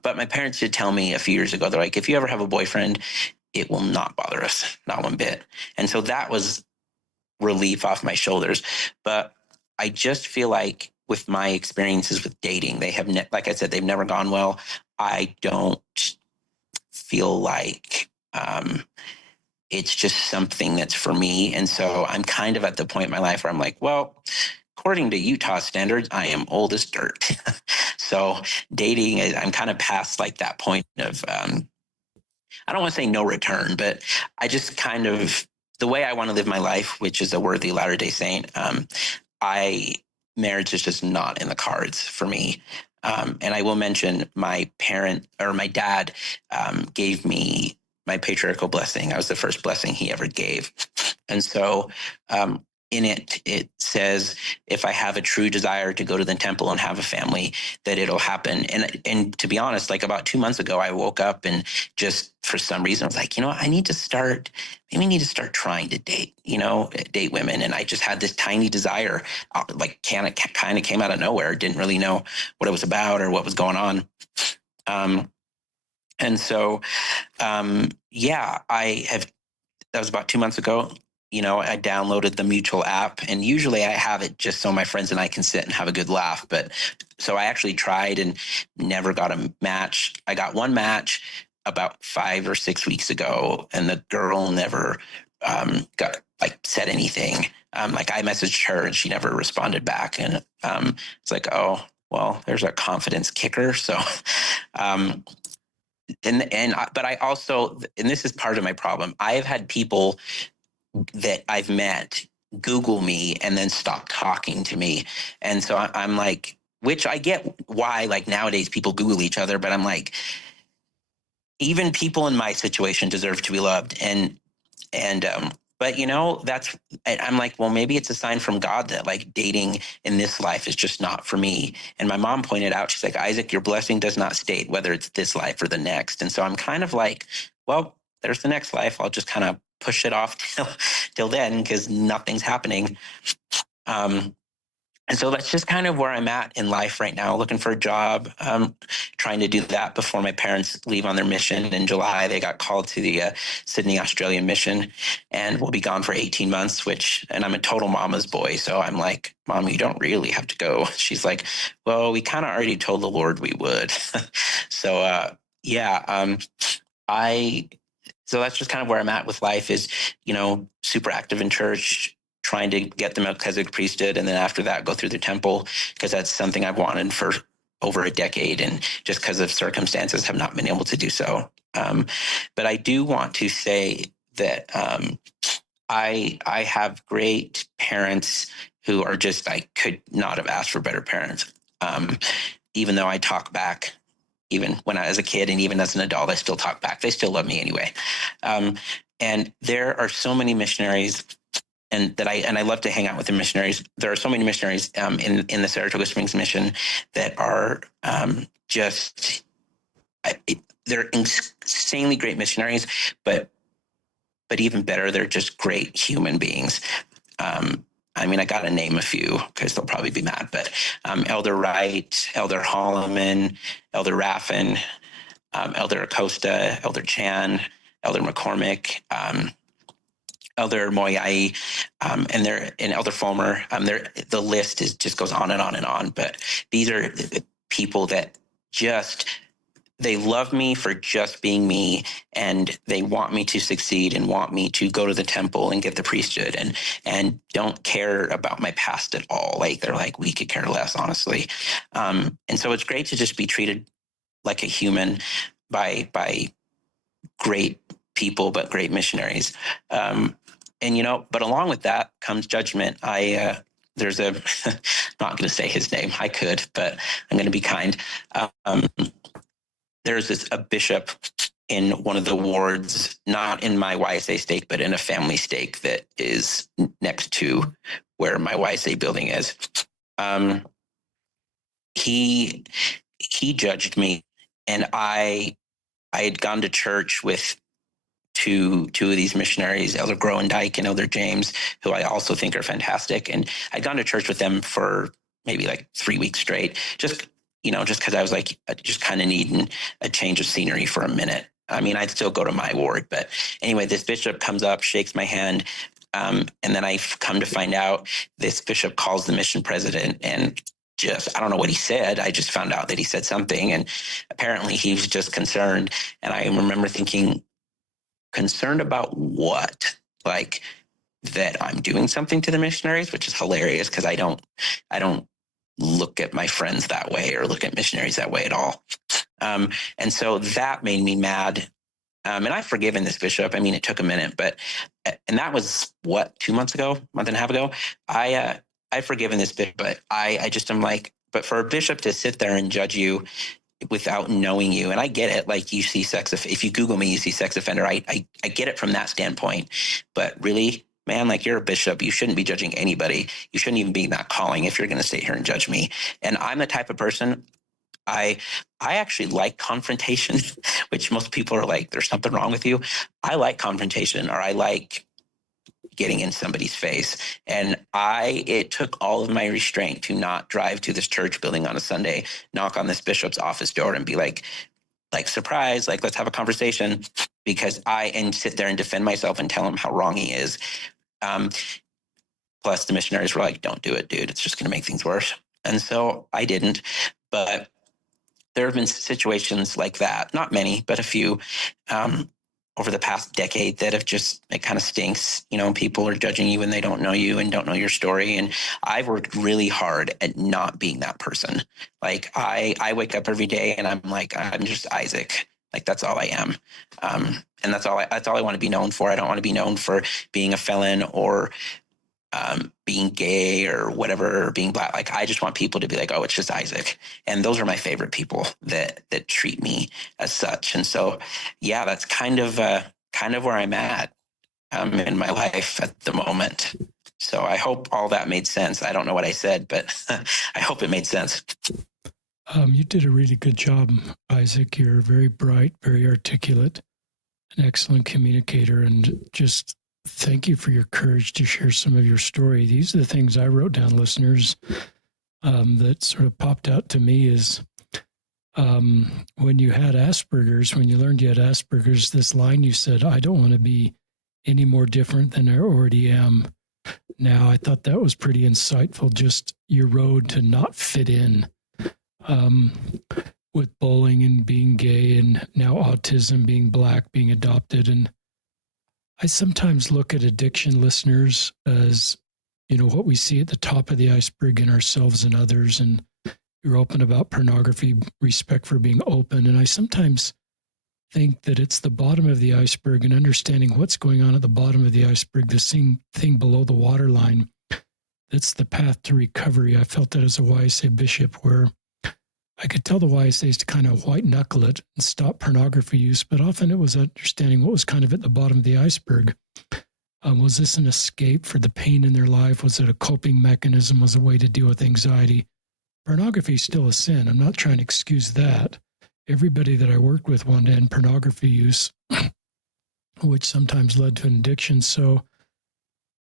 But my parents did tell me a few years ago, they're like, if you ever have a boyfriend, it will not bother us, not one bit. And so that was relief off my shoulders. But I just feel like with my experiences with dating, they have, like I said, they've never gone well. I don't feel like it's just something that's for me. And so I'm kind of at the point in my life where I'm like, well, according to Utah standards, I am old as dirt. So dating, I'm kind of past like that point of, I don't want to say no return, but I just kind of, the way I want to live my life, which is a worthy Latter-day Saint, I marriage is just not in the cards for me. And I will mention my dad gave me my patriarchal blessing. I was the first blessing he ever gave. And so in it says, if I have a true desire to go to the temple and have a family, that it'll happen. And to be honest, like about 2 months ago, I woke up and just for some reason I was like, maybe I need to start trying to date women. And I just had this tiny desire, like kind of came out of nowhere. Didn't really know what it was about or what was going on. And so, that was about 2 months ago. I downloaded the Mutual app, and usually I have it just so my friends and I can sit and have a good laugh. But so I actually tried and never got a match. I got one match about 5 or 6 weeks ago, and the girl never said anything. I messaged her and she never responded back. And it's like, oh, well, there's a confidence kicker. So, but I also, and this is part of my problem, I have had people that I've met Google me and then stop talking to me. And so I'm like, which I get why, like nowadays people Google each other, but I'm like, even people in my situation deserve to be loved. But I'm like, well, maybe it's a sign from God that like dating in this life is just not for me. And my mom pointed out, she's like, Isaac, your blessing does not state whether it's this life or the next. And so I'm kind of like, well, there's the next life. I'll just kind of push it off till then because nothing's happening. And so that's just kind of where I'm at in life right now, looking for a job, trying to do that before my parents leave on their mission in July. They got called to the Sydney, Australian mission, and we'll be gone for 18 months, and I'm a total mama's boy. So I'm like, Mom, you don't really have to go. She's like, well, we kind of already told the Lord we would. So, so that's just kind of where I'm at with life is, super active in church, trying to get the Melchizedek priesthood, and then after that go through the temple, because that's something I've wanted for over a decade, and just because of circumstances have not been able to do so. But I do want to say that I have great parents who are just, I could not have asked for better parents. Even though I talk back, even when I was a kid and even as an adult, I still talk back. They still love me anyway. And there are so many missionaries and I love to hang out with the missionaries. There are so many missionaries in the Saratoga Springs mission that are they're insanely great missionaries, but even better, they're just great human beings. I got to name a few because they'll probably be mad, but Elder Wright, Elder Holloman, Elder Raffin, Elder Acosta, Elder Chan, Elder McCormick, Elder Moyai, and Elder Fulmer. The list just goes on and on and on. But these are people that they love me for just being me, and they want me to succeed and want me to go to the temple and get the priesthood, and don't care about my past at all. Like they're like, we could care less, honestly. And so it's great to just be treated like a human by great people, but great missionaries. But along with that comes judgment. There's I'm not going to say his name. I could, but I'm going to be kind. There's a bishop in one of the wards, not in my YSA stake, but in a family stake that is next to where my YSA building is. He judged me, and I had gone to church with two of these missionaries, Elder Groendyke and Elder James, who I also think are fantastic. And I'd gone to church with them for maybe like 3 weeks straight, just because I was like, I just kind of needing a change of scenery for a minute. I'd still go to my ward, but anyway, this bishop comes up, shakes my hand. And then I come to find out this bishop calls the mission president, and I don't know what he said. I just found out that he said something, and apparently he was just concerned. And I remember thinking, concerned about what? Like that I'm doing something to the missionaries, which is hilarious because I don't look at my friends that way or look at missionaries that way at all. And so that made me mad. And I've forgiven this bishop. I mean, it took a minute, and that was what, 2 months ago, month and a half ago. I've forgiven this bishop, but I just am like, but for a bishop to sit there and judge you without knowing you, and I get it. Like, you see if you Google me, you see sex offender. I get it from that standpoint, but really, man, like, you're a bishop. You shouldn't be judging anybody. You shouldn't even be that calling if you're going to sit here and judge me. And I'm the type of person, I actually like confrontation, which most people are like, there's something wrong with you. I like confrontation, or I like getting in somebody's face. And it took all of my restraint to not drive to this church building on a Sunday, knock on this bishop's office door and be like, surprise, like, let's have a conversation, and sit there and defend myself and tell him how wrong he is. Plus the missionaries were like, don't do it, dude. It's just going to make things worse. And so I didn't, but there have been situations like that, not many, but a few, over the past decade that have just, it kind of stinks. People are judging you when they don't know you and don't know your story. And I've worked really hard at not being that person. Like, I wake up every day and I'm like, I'm just Isaac. Like, that's all I am. And that's all I want to be known for. I don't want to be known for being a felon or being gay or whatever, or being black. Like, I just want people to be like, oh, it's just Isaac. And those are my favorite people that treat me as such. And so, yeah, that's kind of where I'm at in my life at the moment. So I hope all that made sense. I don't know what I said, but I hope it made sense. You did a really good job, Isaac. You're very bright, very articulate, an excellent communicator, and just thank you for your courage to share some of your story. These are the things I wrote down, listeners, that sort of popped out to me is when you had Asperger's, when you learned you had Asperger's, this line you said, I don't want to be any more different than I already am. Now, I thought that was pretty insightful, just your road to not fit in with bowling and being gay and now autism, being black, being adopted. And I sometimes look at addiction, listeners, as, what we see at the top of the iceberg in ourselves and others. And you're open about pornography, respect for being open. And I sometimes think that it's the bottom of the iceberg and understanding what's going on at the bottom of the iceberg, the thing below the waterline. That's the path to recovery. I felt that as a YSA bishop, where I could tell the YSAs to kind of white knuckle it and stop pornography use, but often it was understanding what was kind of at the bottom of the iceberg. Was this an escape for the pain in their life? Was it a coping mechanism? Was it a way to deal with anxiety? Pornography is still a sin. I'm not trying to excuse that. Everybody that I worked with wanted to end pornography use, which sometimes led to an addiction. So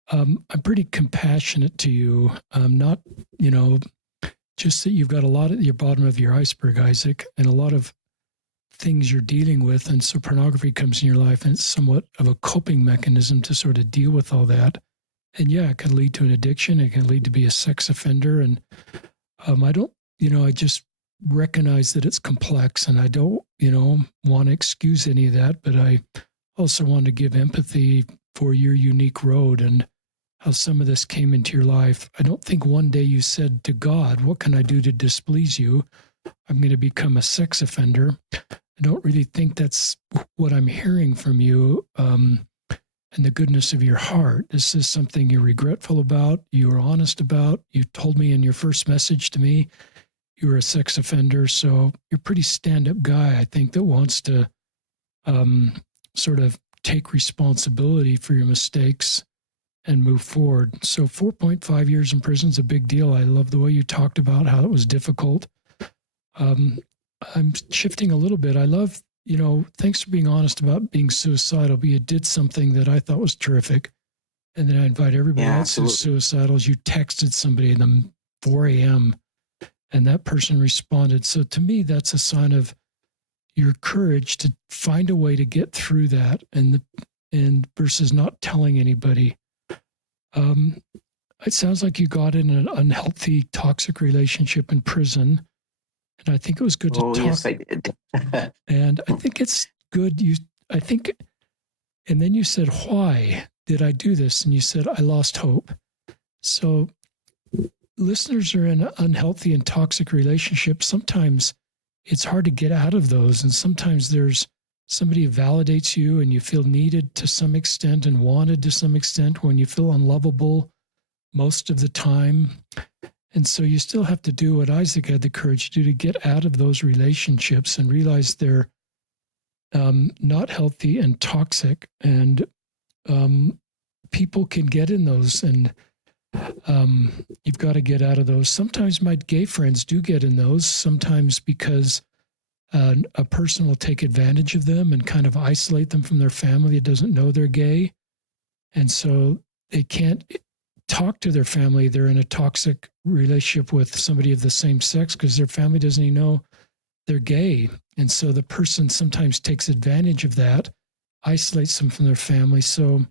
I'm pretty compassionate to you. Not, just that you've got a lot at your bottom of your iceberg, Isaac, and a lot of things you're dealing with. And so pornography comes in your life, and it's somewhat of a coping mechanism to sort of deal with all that. And yeah, it can lead to an addiction. It can lead to be a sex offender. And I just recognize that it's complex, and I don't, want to excuse any of that, but I also want to give empathy for your unique road and how some of this came into your life. I don't think one day you said to God, what can I do to displease you? I'm going to become a sex offender. I don't really think that's what I'm hearing from you, and the goodness of your heart. This is something you're regretful about, you were honest about. You told me in your first message to me you were a sex offender, so you're a pretty stand-up guy, I think, that wants to sort of take responsibility for your mistakes and move forward. So 4.5 years in prison is a big deal. I love the way you talked about how it was difficult. I'm shifting a little bit. I love, thanks for being honest about being suicidal, but you did something that I thought was terrific. And then I invite everybody else who's suicidal. You texted somebody at 4 a.m. and that person responded. So to me, that's a sign of your courage to find a way to get through that, and versus not telling anybody. It sounds like you got in an unhealthy, toxic relationship in prison, and I think it was good to talk. Yes, I did. And I think it's good. And then you said, "Why did I do this?" And you said, "I lost hope." So, listeners are in an unhealthy and toxic relationship. Sometimes it's hard to get out of those, and sometimes there's somebody validates you and you feel needed to some extent and wanted to some extent, when you feel unlovable most of the time. And so you still have to do what Isaac had the courage to do, to get out of those relationships and realize they're not healthy and toxic. And people can get in those, and you've got to get out of those. Sometimes my gay friends do get in those, sometimes because a person will take advantage of them and kind of isolate them from their family that doesn't know they're gay. And so they can't talk to their family. They're in a toxic relationship with somebody of the same sex because their family doesn't even know they're gay. And so the person sometimes takes advantage of that, isolates them from their family. So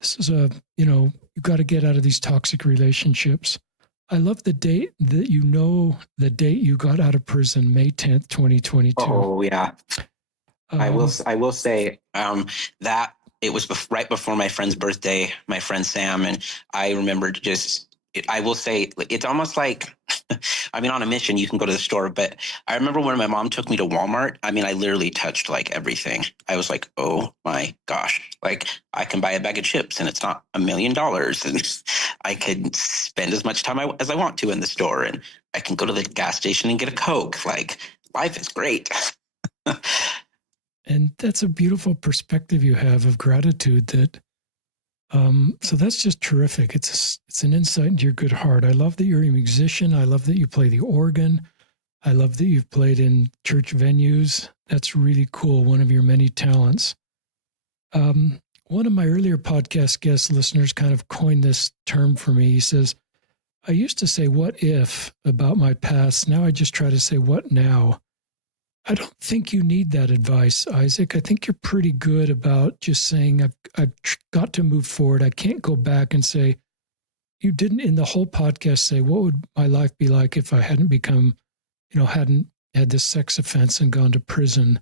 this is you've got to get out of these toxic relationships. I love the date that the date you got out of prison, May 10th, 2022. Oh yeah. I will say that it was right before my friend's birthday, my friend Sam, and I remember I will say it's almost like, I mean, on a mission, you can go to the store, but I remember when my mom took me to Walmart, I mean, I literally touched like everything. I was like, oh my gosh, like I can buy a bag of chips and it's not $1 million. And I could spend as much time as I want to in the store. And I can go to the gas station and get a Coke. Like, life is great. And that's a beautiful perspective you have of gratitude. That so that's just terrific. It's an insight into your good heart. I love that you're a musician. I love that you play the organ. I love that you've played in church venues. That's really cool. One of your many talents. One of my earlier podcast guest listeners kind of coined this term for me. He says, I used to say, what if about my past. Now I just try to say, what now? I don't think you need that advice, Isaac. I think you're pretty good about just saying, I've got to move forward. I can't go back and say, you didn't in the whole podcast say, what would my life be like if I hadn't hadn't had this sex offense and gone to prison?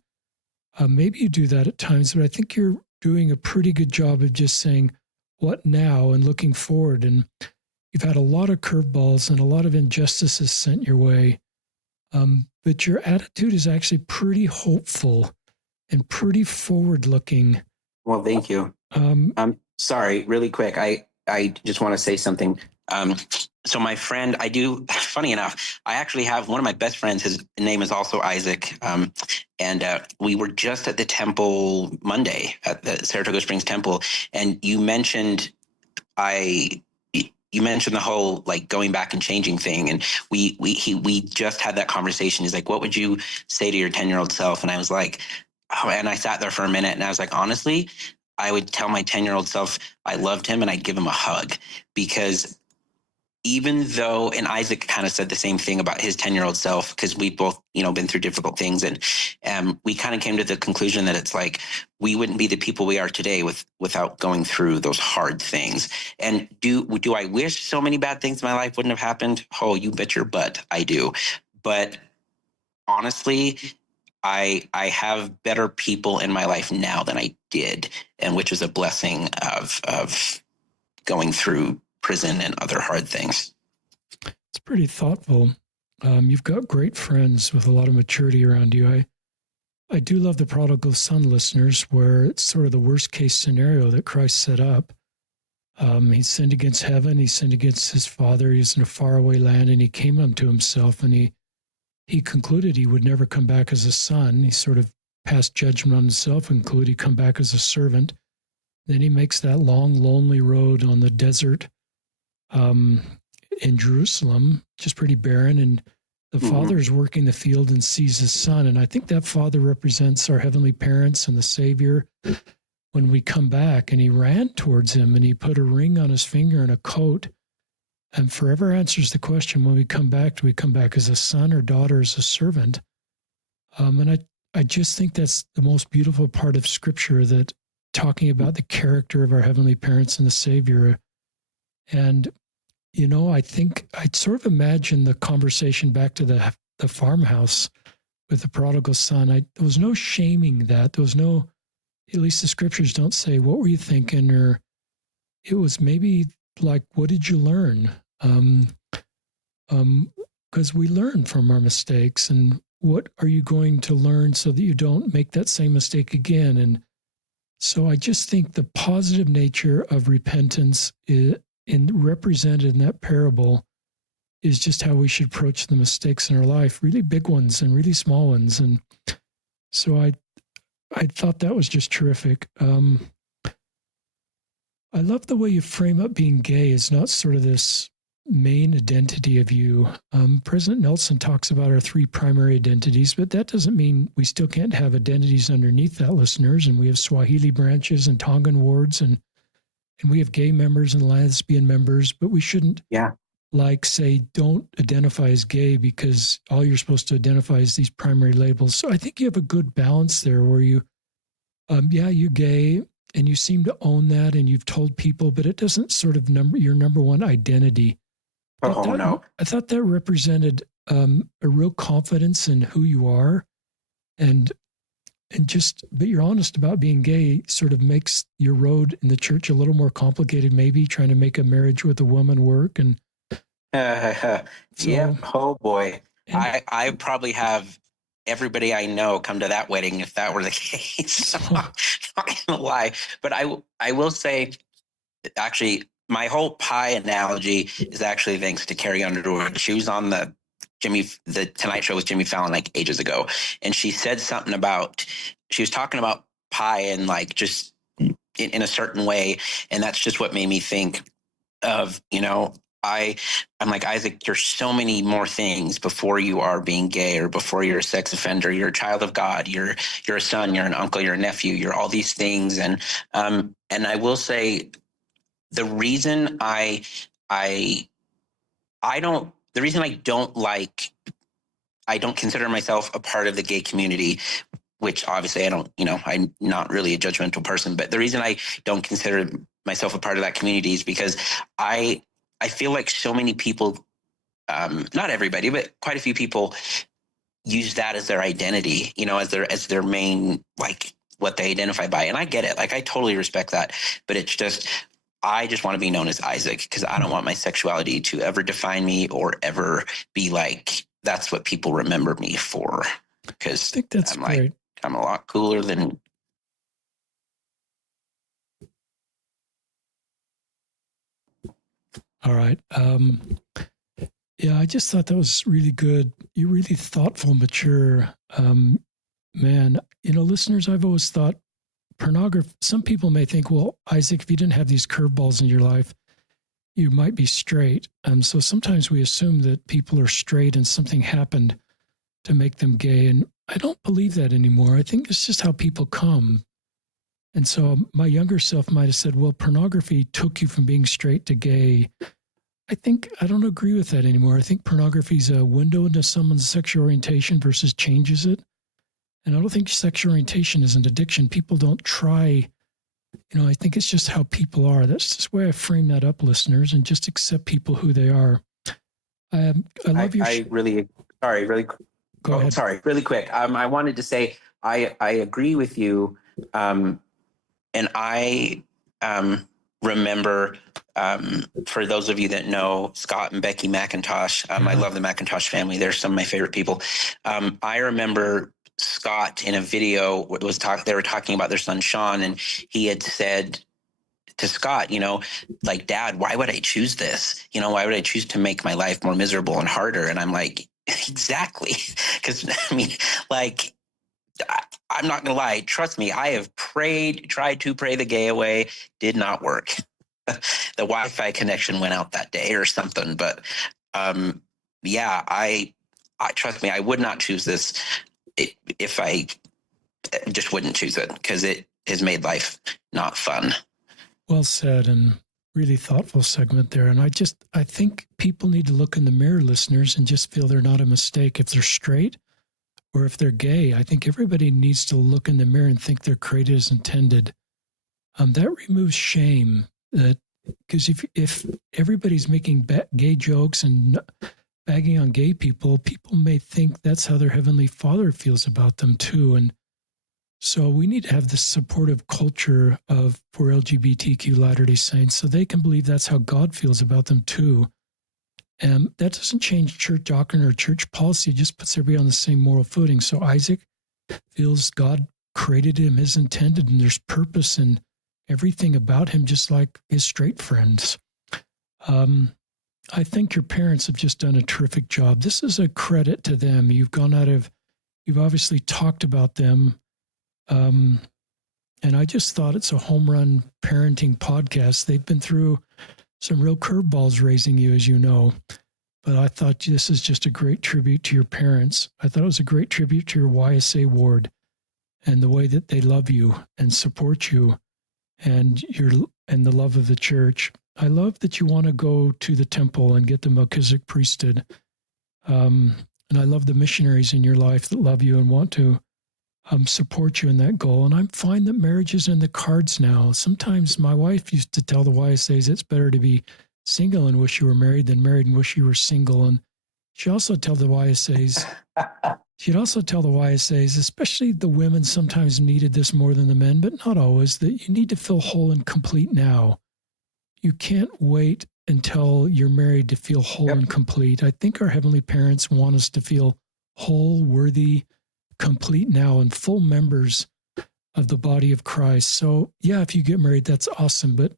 Maybe you do that at times, but I think you're doing a pretty good job of just saying, what now, and looking forward. And you've had a lot of curveballs and a lot of injustices sent your way. But your attitude is actually pretty hopeful and pretty forward-looking. Well, thank you. Sorry, really quick. I just want to say something. So my friend, funny enough, I actually have one of my best friends. His name is also Isaac. And we were just at the temple Monday at the Saratoga Springs Temple. And you mentioned the whole like going back and changing thing. And we just had that conversation. He's like, what would you say to your 10-year-old self? And I was like, oh, and I sat there for a minute and I was like, honestly, I would tell my 10-year-old self I loved him and I'd give him a hug, because even though, and Isaac kind of said the same thing about his 10-year-old self, because we both, been through difficult things. And we kind of came to the conclusion that it's like, we wouldn't be the people we are today without going through those hard things. And do I wish so many bad things in my life wouldn't have happened? Oh, you bet your butt I do. But honestly, I have better people in my life now than I did, and which is a blessing of going through prison and other hard things. It's pretty thoughtful. You've got great friends with a lot of maturity around you. I do love the prodigal son listeners, where it's sort of the worst case scenario that Christ set up. He sinned against heaven. He sinned against his father. He was in a faraway land, and he came unto himself, and he concluded he would never come back as a son. He sort of passed judgment on himself and concluded he'd come back as a servant. Then he makes that long, lonely road on the desert in Jerusalem, just pretty barren. And the father is working the field and sees his son. And I think that father represents our heavenly parents and the Savior when we come back. And he ran towards him and he put a ring on his finger and a coat, and forever answers the question, when we come back, do we come back as a son or daughter, as a servant? And I just think that's the most beautiful part of Scripture, that talking about the character of our heavenly parents and the Savior. And, I think I'd sort of imagine the conversation back to the farmhouse with the prodigal son. There was no shaming that. There was no, at least the Scriptures don't say, what were you thinking? Or it was maybe like, what did you learn? Because we learn from our mistakes, and what are you going to learn so that you don't make that same mistake again? And so I just think the positive nature of repentance represented in that parable is just how we should approach the mistakes in our life, really big ones and really small ones. And so I thought that was just terrific. I love the way you frame up being gay as not sort of this main identity of you. President Nelson talks about our three primary identities, but that doesn't mean we still can't have identities underneath that, listeners. And we have Swahili branches and Tongan wards, and we have gay members and lesbian members, but we shouldn't say, don't identify as gay because all you're supposed to identify is these primary labels. So I think you have a good balance there where you, you're gay and you seem to own that and you've told people, but it doesn't sort of your number one identity. No. I thought that represented a real confidence in who you are, but you're honest about being gay sort of makes your road in the church a little more complicated, maybe trying to make a marriage with a woman work. And yep. Oh boy. I probably have everybody I know come to that wedding if that were the case. I'm not gonna lie. But I will say, actually, my whole pie analogy is actually thanks to Carrie Underwood. She was on the Tonight Show with Jimmy Fallon like ages ago, and she said something about, she was talking about pie and like just in a certain way, and that's just what made me think of, I'm like, Isaac, there's so many more things before you are being gay or before you're a sex offender. You're a child of God. You're a son. You're an uncle. You're a nephew. You're all these things. And I will say, the reason I don't consider myself a part of the gay community, which obviously I don't, I'm not really a judgmental person, but the reason I don't consider myself a part of that community is because I feel like so many people, not everybody, but quite a few people use that as their identity, as their main, like what they identify by. And I get it. Like, I totally respect that, but it's just, I just want to be known as Isaac because I don't want my sexuality to ever define me or ever be like, that's what people remember me for. Because I think that's great. Like, I'm a lot cooler than. All right. I just thought that was really good. You're really thoughtful, mature. Man, listeners, I've always thought pornography, some people may think, well, Isaac, if you didn't have these curveballs in your life, you might be straight. So sometimes we assume that people are straight and something happened to make them gay. And I don't believe that anymore. I think it's just how people come. And so my younger self might have said, well, pornography took you from being straight to gay. I don't agree with that anymore. I think pornography is a window into someone's sexual orientation versus changes it. And I don't think sexual orientation is an addiction. People don't try, I think it's just how people are. That's just the way I frame that up, listeners, and just accept people who they are. I love your... Really Go ahead. Sorry, really quick. I wanted to say, I agree with you. And I remember, for those of you that know Scott and Becky McIntosh, I love the McIntosh family. They're some of my favorite people. I remember Scott in a video they were talking about their son Sean, and he had said to Scott, like, Dad, why would I choose this? Why would I choose to make my life more miserable and harder? And I'm like, exactly. Because I'm not gonna lie, trust me, I have tried to pray the gay away, did not work. The Wi-Fi connection went out that day or something, but I trust me, I would not choose this if I just wouldn't choose it, because it has made life not fun. Well said, and really thoughtful segment there. And I think people need to look in the mirror, listeners, and just feel they're not a mistake. If they're straight or if they're gay, I think everybody needs to look in the mirror and think they're created as intended. That removes shame. Because if everybody's making gay jokes and bagging on gay people may think that's how their Heavenly Father feels about them too. And so we need to have this supportive culture for LGBTQ Latter-day Saints so they can believe that's how God feels about them too. That doesn't change church doctrine or church policy. It just puts everybody on the same moral footing. So Isaac feels God created him as intended, and there's purpose in everything about him, just like his straight friends. I think your parents have just done a terrific job. This is a credit to them. You've obviously talked about them. And I just thought it's a home run parenting podcast. They've been through some real curveballs raising you, as you know. But I thought this is just a great tribute to your parents. I thought it was a great tribute to your YSA ward and the way that they love you and support you and the love of the church. I love that you want to go to the temple and get the Melchizedek priesthood. And I love the missionaries in your life that love you and want to support you in that goal. And I find that marriage is in the cards now. Sometimes my wife used to tell the YSAs it's better to be single and wish you were married than married and wish you were single. And she'd also tell the YSAs, especially the women sometimes needed this more than the men, but not always, that you need to feel whole and complete now. You can't wait until you're married to feel whole and complete. I think our heavenly parents want us to feel whole, worthy, complete now, and full members of the body of Christ. So yeah, if you get married, that's awesome. But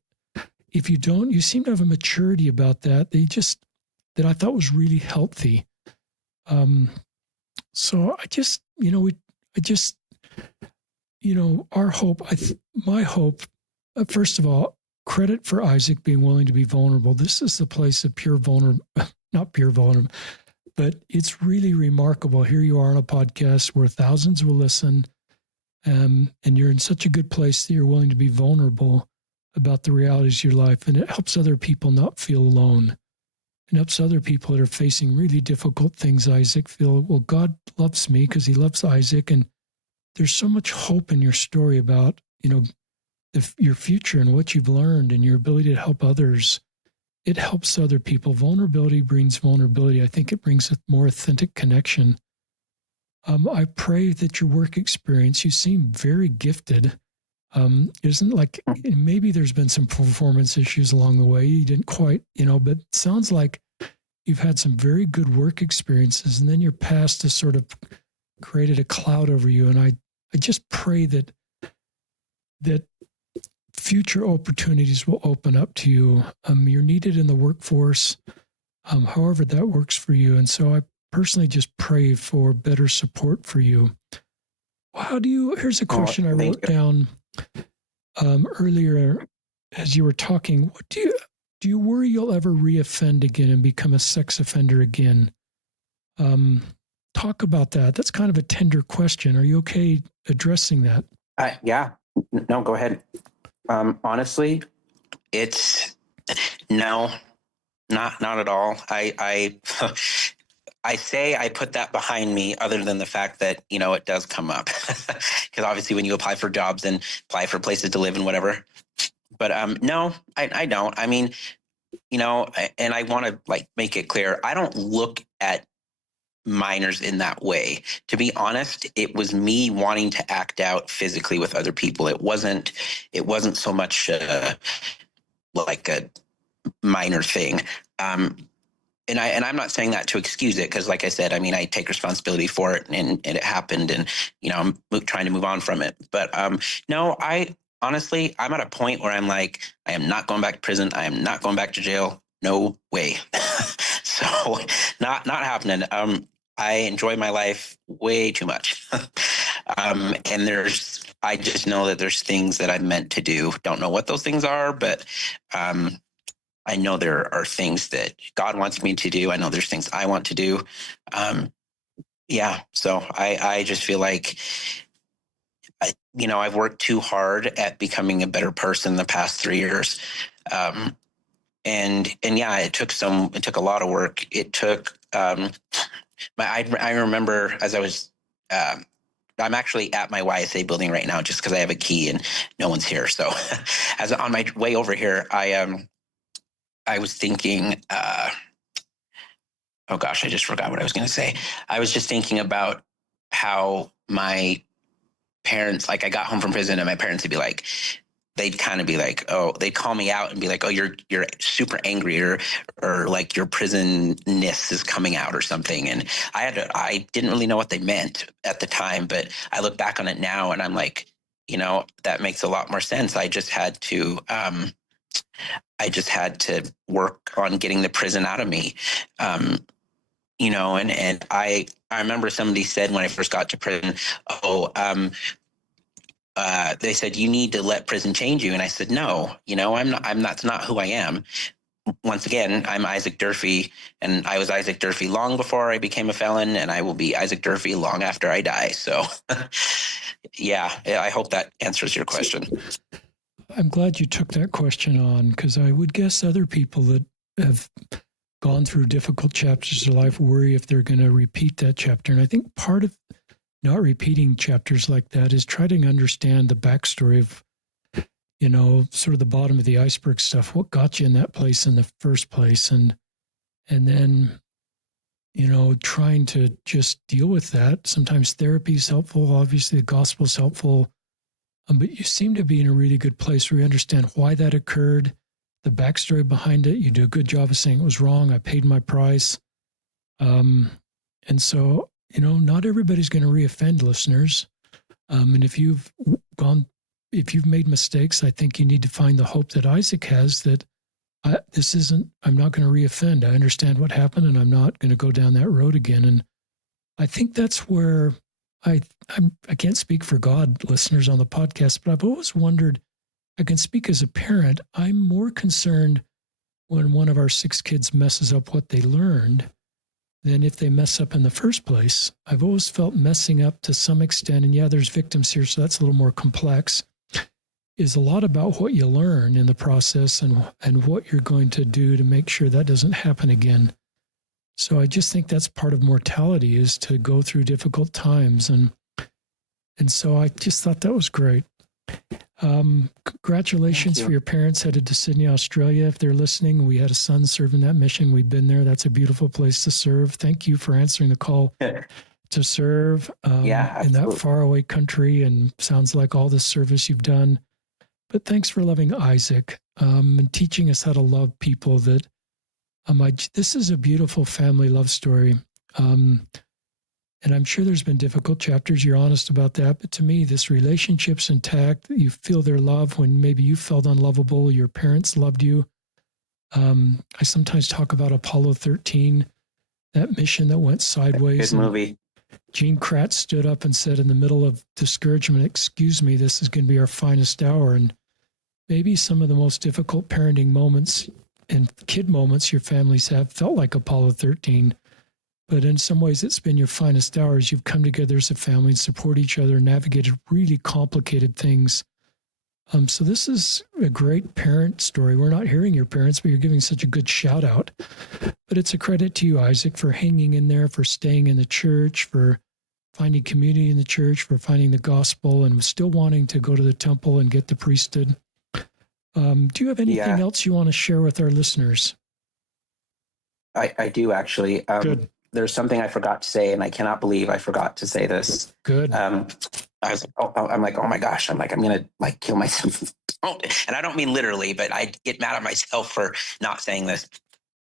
if you don't, you seem to have a maturity about that. That I thought was really healthy. So our hope, my hope, first of all, credit for Isaac being willing to be vulnerable. This is the place of not pure vulnerable, but it's really remarkable. Here you are on a podcast where thousands will listen, and you're in such a good place that you're willing to be vulnerable about the realities of your life. And it helps other people not feel alone. It helps other people that are facing really difficult things, Isaac, feel, well, God loves me because he loves Isaac. And there's so much hope in your story about, your future and what you've learned and your ability to help others. It helps other people. Vulnerability brings vulnerability. I think it brings a more authentic connection. I pray that your work experience, you seem very gifted. Isn't like, maybe there's been some performance issues along the way. You didn't quite, but it sounds like you've had some very good work experiences, and then your past has sort of created a cloud over you. And I just pray that future opportunities will open up to you. You're needed in the workforce, however that works for you. And so I personally just pray for better support for you. Here's a question I wrote down earlier as you were talking. What do you worry you'll ever reoffend again and become a sex offender again? Talk about that. That's kind of a tender question. Are you okay addressing that? Yeah. No, go ahead. Honestly, it's no, not at all. I say I put that behind me, other than the fact that, it does come up, because obviously when you apply for jobs and apply for places to live and whatever, but no, I don't. I mean, and I want to make it clear, I don't look at minors in that way. To be honest, it was me wanting to act out physically with other people. It wasn't so much like a minor thing. And I'm not saying that to excuse it, because like I said, I mean, I take responsibility for it, and it happened, and I'm trying to move on from it. But no, honestly, I'm at a point where I'm like, I am not going back to prison. I am not going back to jail. No way. So not happening. I enjoy my life way too much. And I just know that there's things that I'm meant to do. Don't know what those things are, but I know there are things that God wants me to do. I know there's things I want to do. Yeah. So I just feel like, I've worked too hard at becoming a better person the past 3 years. And yeah, it took a lot of work. It took, I remember as I was, I'm actually at my YSA building right now, just because I have a key and no one's here. So as on my way over here, I was thinking, oh gosh, I just forgot what I was going to say. I was just thinking about how my parents, I got home from prison and my parents would be like, they'd kind of be like, oh, they'd call me out and be like, oh, you're super angry, or like your prisonness is coming out or something. And I didn't really know what they meant at the time, but I look back on it now and I'm like, that makes a lot more sense. I just had to work on getting the prison out of me. And I remember somebody said when I first got to prison, oh, they said, you need to let prison change you. And I said, no, that's not who I am. Once again, I'm Isaac Durfey, and I was Isaac Durfey long before I became a felon, and I will be Isaac Durfey long after I die. So yeah, I hope that answers your question. I'm glad you took that question on, because I would guess other people that have gone through difficult chapters of life worry if they're going to repeat that chapter. And I think part of not repeating chapters like that is trying to understand the backstory of, sort of the bottom of the iceberg stuff. What got you in that place in the first place? And then, trying to just deal with that. Sometimes therapy is helpful. Obviously, the gospel is helpful. But you seem to be in a really good place where you understand why that occurred, the backstory behind it. You do a good job of saying it was wrong. I paid my price. And so, not everybody's going to reoffend, listeners. And if you've made mistakes, I think you need to find the hope that Isaac has, that I'm not going to reoffend. I understand what happened and I'm not going to go down that road again. And I think that's where I can't speak for God, listeners on the podcast, but I've always wondered, I can speak as a parent. I'm more concerned when one of our 6 kids messes up what they learned than if they mess up in the first place. I've always felt messing up to some extent, and yeah, there's victims here, so that's a little more complex, is a lot about what you learn in the process and what you're going to do to make sure that doesn't happen again. So I just think that's part of mortality, is to go through difficult times. And so I just thought that was great. Congratulations for your parents headed to Sydney, Australia. If they're listening, we had a son serving that mission. We've been there. That's a beautiful place to serve. Thank you for answering the call to serve in that faraway country. And sounds like all this service you've done. But thanks for loving Isaac and teaching us how to love people. That this is a beautiful family love story. And I'm sure there's been difficult chapters. You're honest about that. But to me, this relationship's intact. You feel their love when maybe you felt unlovable. Your parents loved you. I sometimes talk about Apollo 13, that mission that went sideways. Good movie. Gene Kratz stood up and said in the middle of discouragement, "Excuse me, this is going to be our finest hour." And maybe some of the most difficult parenting moments and kid moments your families have felt like Apollo 13. But in some ways, it's been your finest hours. You've come together as a family and support each other and navigated really complicated things. So this is a great parent story. We're not hearing your parents, but you're giving such a good shout out. But it's a credit to you, Isaac, for hanging in there, for staying in the church, for finding community in the church, for finding the gospel, and still wanting to go to the temple and get the priesthood. Do you have anything else you want to share with our listeners? I do, actually. Good. There's something I forgot to say, and I cannot believe I forgot to say this. Good. I was, I'm like, oh my gosh, I'm gonna kill myself. And I don't mean literally, but I get mad at myself for not saying this.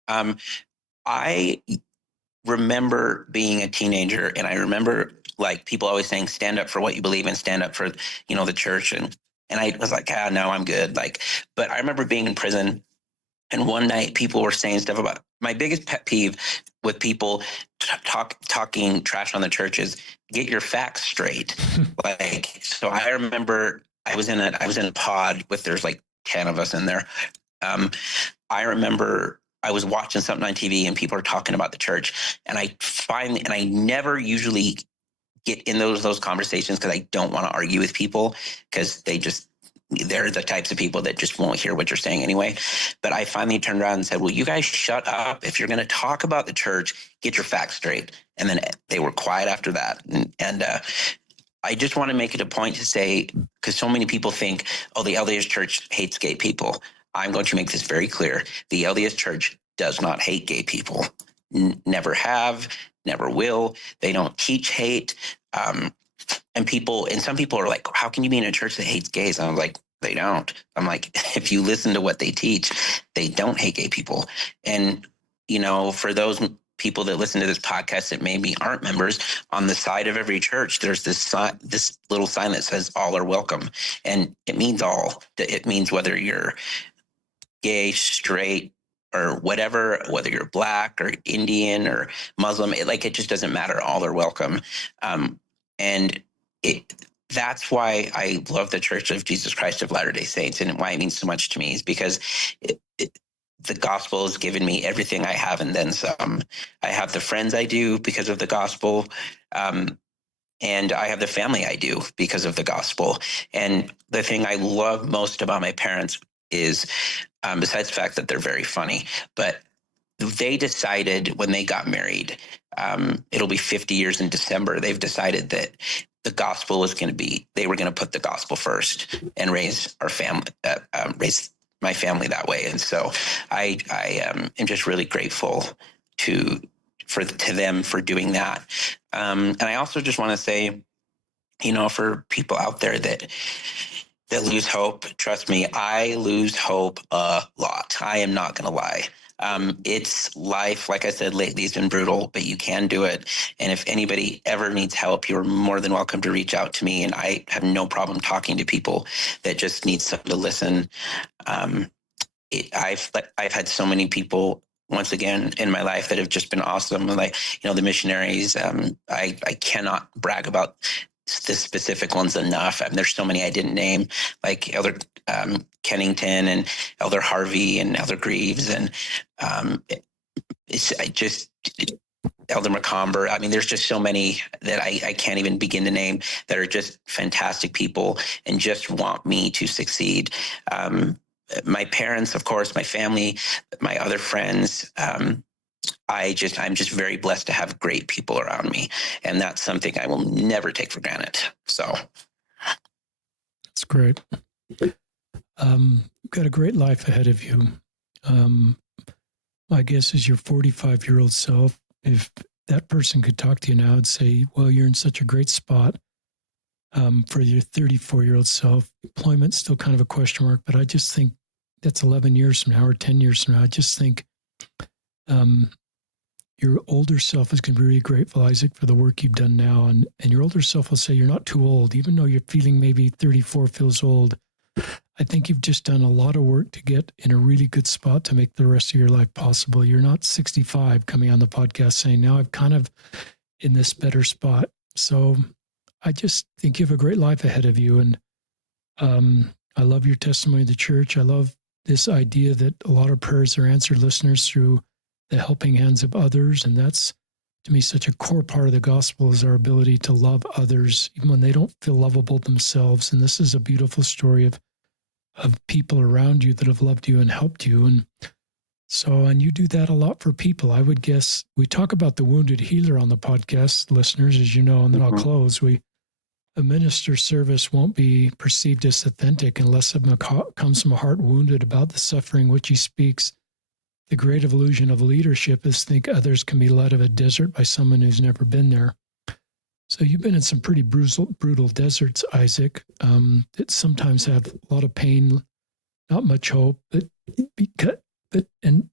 I remember being a teenager, and I remember people always saying, stand up for what you believe in, stand up for, the church. And I was like, no, I'm good. But I remember being in prison, and one night people were saying stuff about, my biggest pet peeve with people talking trash on the church is get your facts straight. So I remember I was in a pod with, there's 10 of us in there. I remember I was watching something on TV and people are talking about the church, and I never usually get in those conversations because I don't want to argue with people, because they're the types of people that just won't hear what you're saying anyway. But I finally turned around and said, well, you guys shut up. If you're going to talk about the church, get your facts straight. And then they were quiet after that. And I just want to make it a point to say, because so many people think, oh, the LDS Church hates gay people. I'm going to make this very clear. The LDS Church does not hate gay people. Never have, never will. They don't teach hate. And some people are like, how can you be in a church that hates gays? And I'm like, they don't. I'm like, if you listen to what they teach, they don't hate gay people. And, for those people that listen to this podcast that maybe aren't members, on the side of every church, there's this little sign that says all are welcome. And it means all. It means whether you're gay, straight, or whatever, whether you're Black or Indian or Muslim, it just doesn't matter. All are welcome. And that's why I love the Church of Jesus Christ of Latter-day Saints, and why it means so much to me is because the gospel has given me everything I have and then some. I have the friends I do because of the gospel. And I have the family I do because of the gospel. And the thing I love most about my parents is, besides the fact that they're very funny, but they decided when they got married, it'll be 50 years in December, they've decided that the gospel was going to be, they were going to put the gospel first and raise our family, raise my family that way. And so I am just really grateful to them for doing that. And I also just want to say, for people out there that lose hope, trust me, I lose hope a lot. I am not going to lie. It's life, like I said, lately has been brutal, but you can do it. And if anybody ever needs help, you're more than welcome to reach out to me. And I have no problem talking to people that just need someone to listen. I've had so many people, once again, in my life that have just been awesome. Like, the missionaries, I cannot brag about the specific ones enough. There's so many I didn't name, like Elder Kennington and Elder Harvey and Elder Greaves. And Elder McComber. There's just so many that I can't even begin to name that are just fantastic people and just want me to succeed. My parents, of course, my family, my other friends, I'm just very blessed to have great people around me. And that's something I will never take for granted. So. That's great. You've got a great life ahead of you. My guess is your 45-year-old self, if that person could talk to you now and say, well, you're in such a great spot. For your 34-year-old self, employment's still kind of a question mark, but I just think that's 11 years from now or 10 years from now. I just think your older self is going to be really grateful, Isaac, for the work you've done now. And your older self will say you're not too old, even though you're feeling maybe 34 feels old. I think you've just done a lot of work to get in a really good spot to make the rest of your life possible. You're not 65 coming on the podcast saying, now I'm kind of in this better spot. So I just think you have a great life ahead of you. And I love your testimony of the church. I love this idea that a lot of prayers are answered, listeners, through the helping hands of others. And that's, to me, such a core part of the gospel is our ability to love others, even when they don't feel lovable themselves. And this is a beautiful story of people around you that have loved you and helped you. And so, and you do that a lot for people. I would guess we talk about the wounded healer on the podcast, listeners, as you know, and then I'll close. A minister's service won't be perceived as authentic unless it comes from a heart wounded about the suffering which he speaks. The great illusion of leadership is think others can be led of a desert by someone who's never been there. So you've been in some pretty brutal deserts, Isaac, that sometimes have a lot of pain, not much hope, and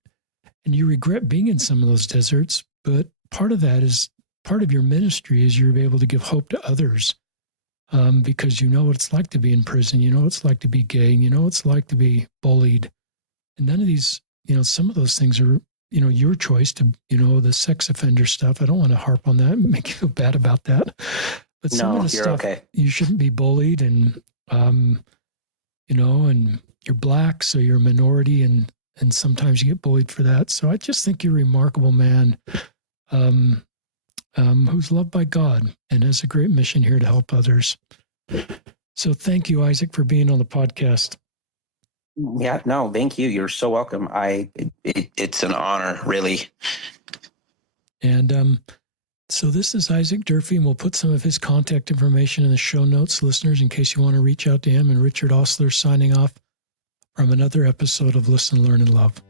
you regret being in some of those deserts. But part of that is part of your ministry is you're able to give hope to others, because you know what it's like to be in prison, you know what it's like to be gay, and you know what it's like to be bullied. And none of these, some of those things are, your choice to, the sex offender stuff. I don't want to harp on that and make you feel bad about that. But some of the stuff, okay. You shouldn't be bullied and, and you're Black, so you're a minority and sometimes you get bullied for that. So I just think you're a remarkable man who's loved by God and has a great mission here to help others. So thank you, Isaac, for being on the podcast. Yeah, no, thank you. You're so welcome. It's an honor, really. And so this is Isaac Durfey, and we'll put some of his contact information in the show notes, listeners, in case you want to reach out to him. And Richard Osler signing off from another episode of Listen, Learn, and Love.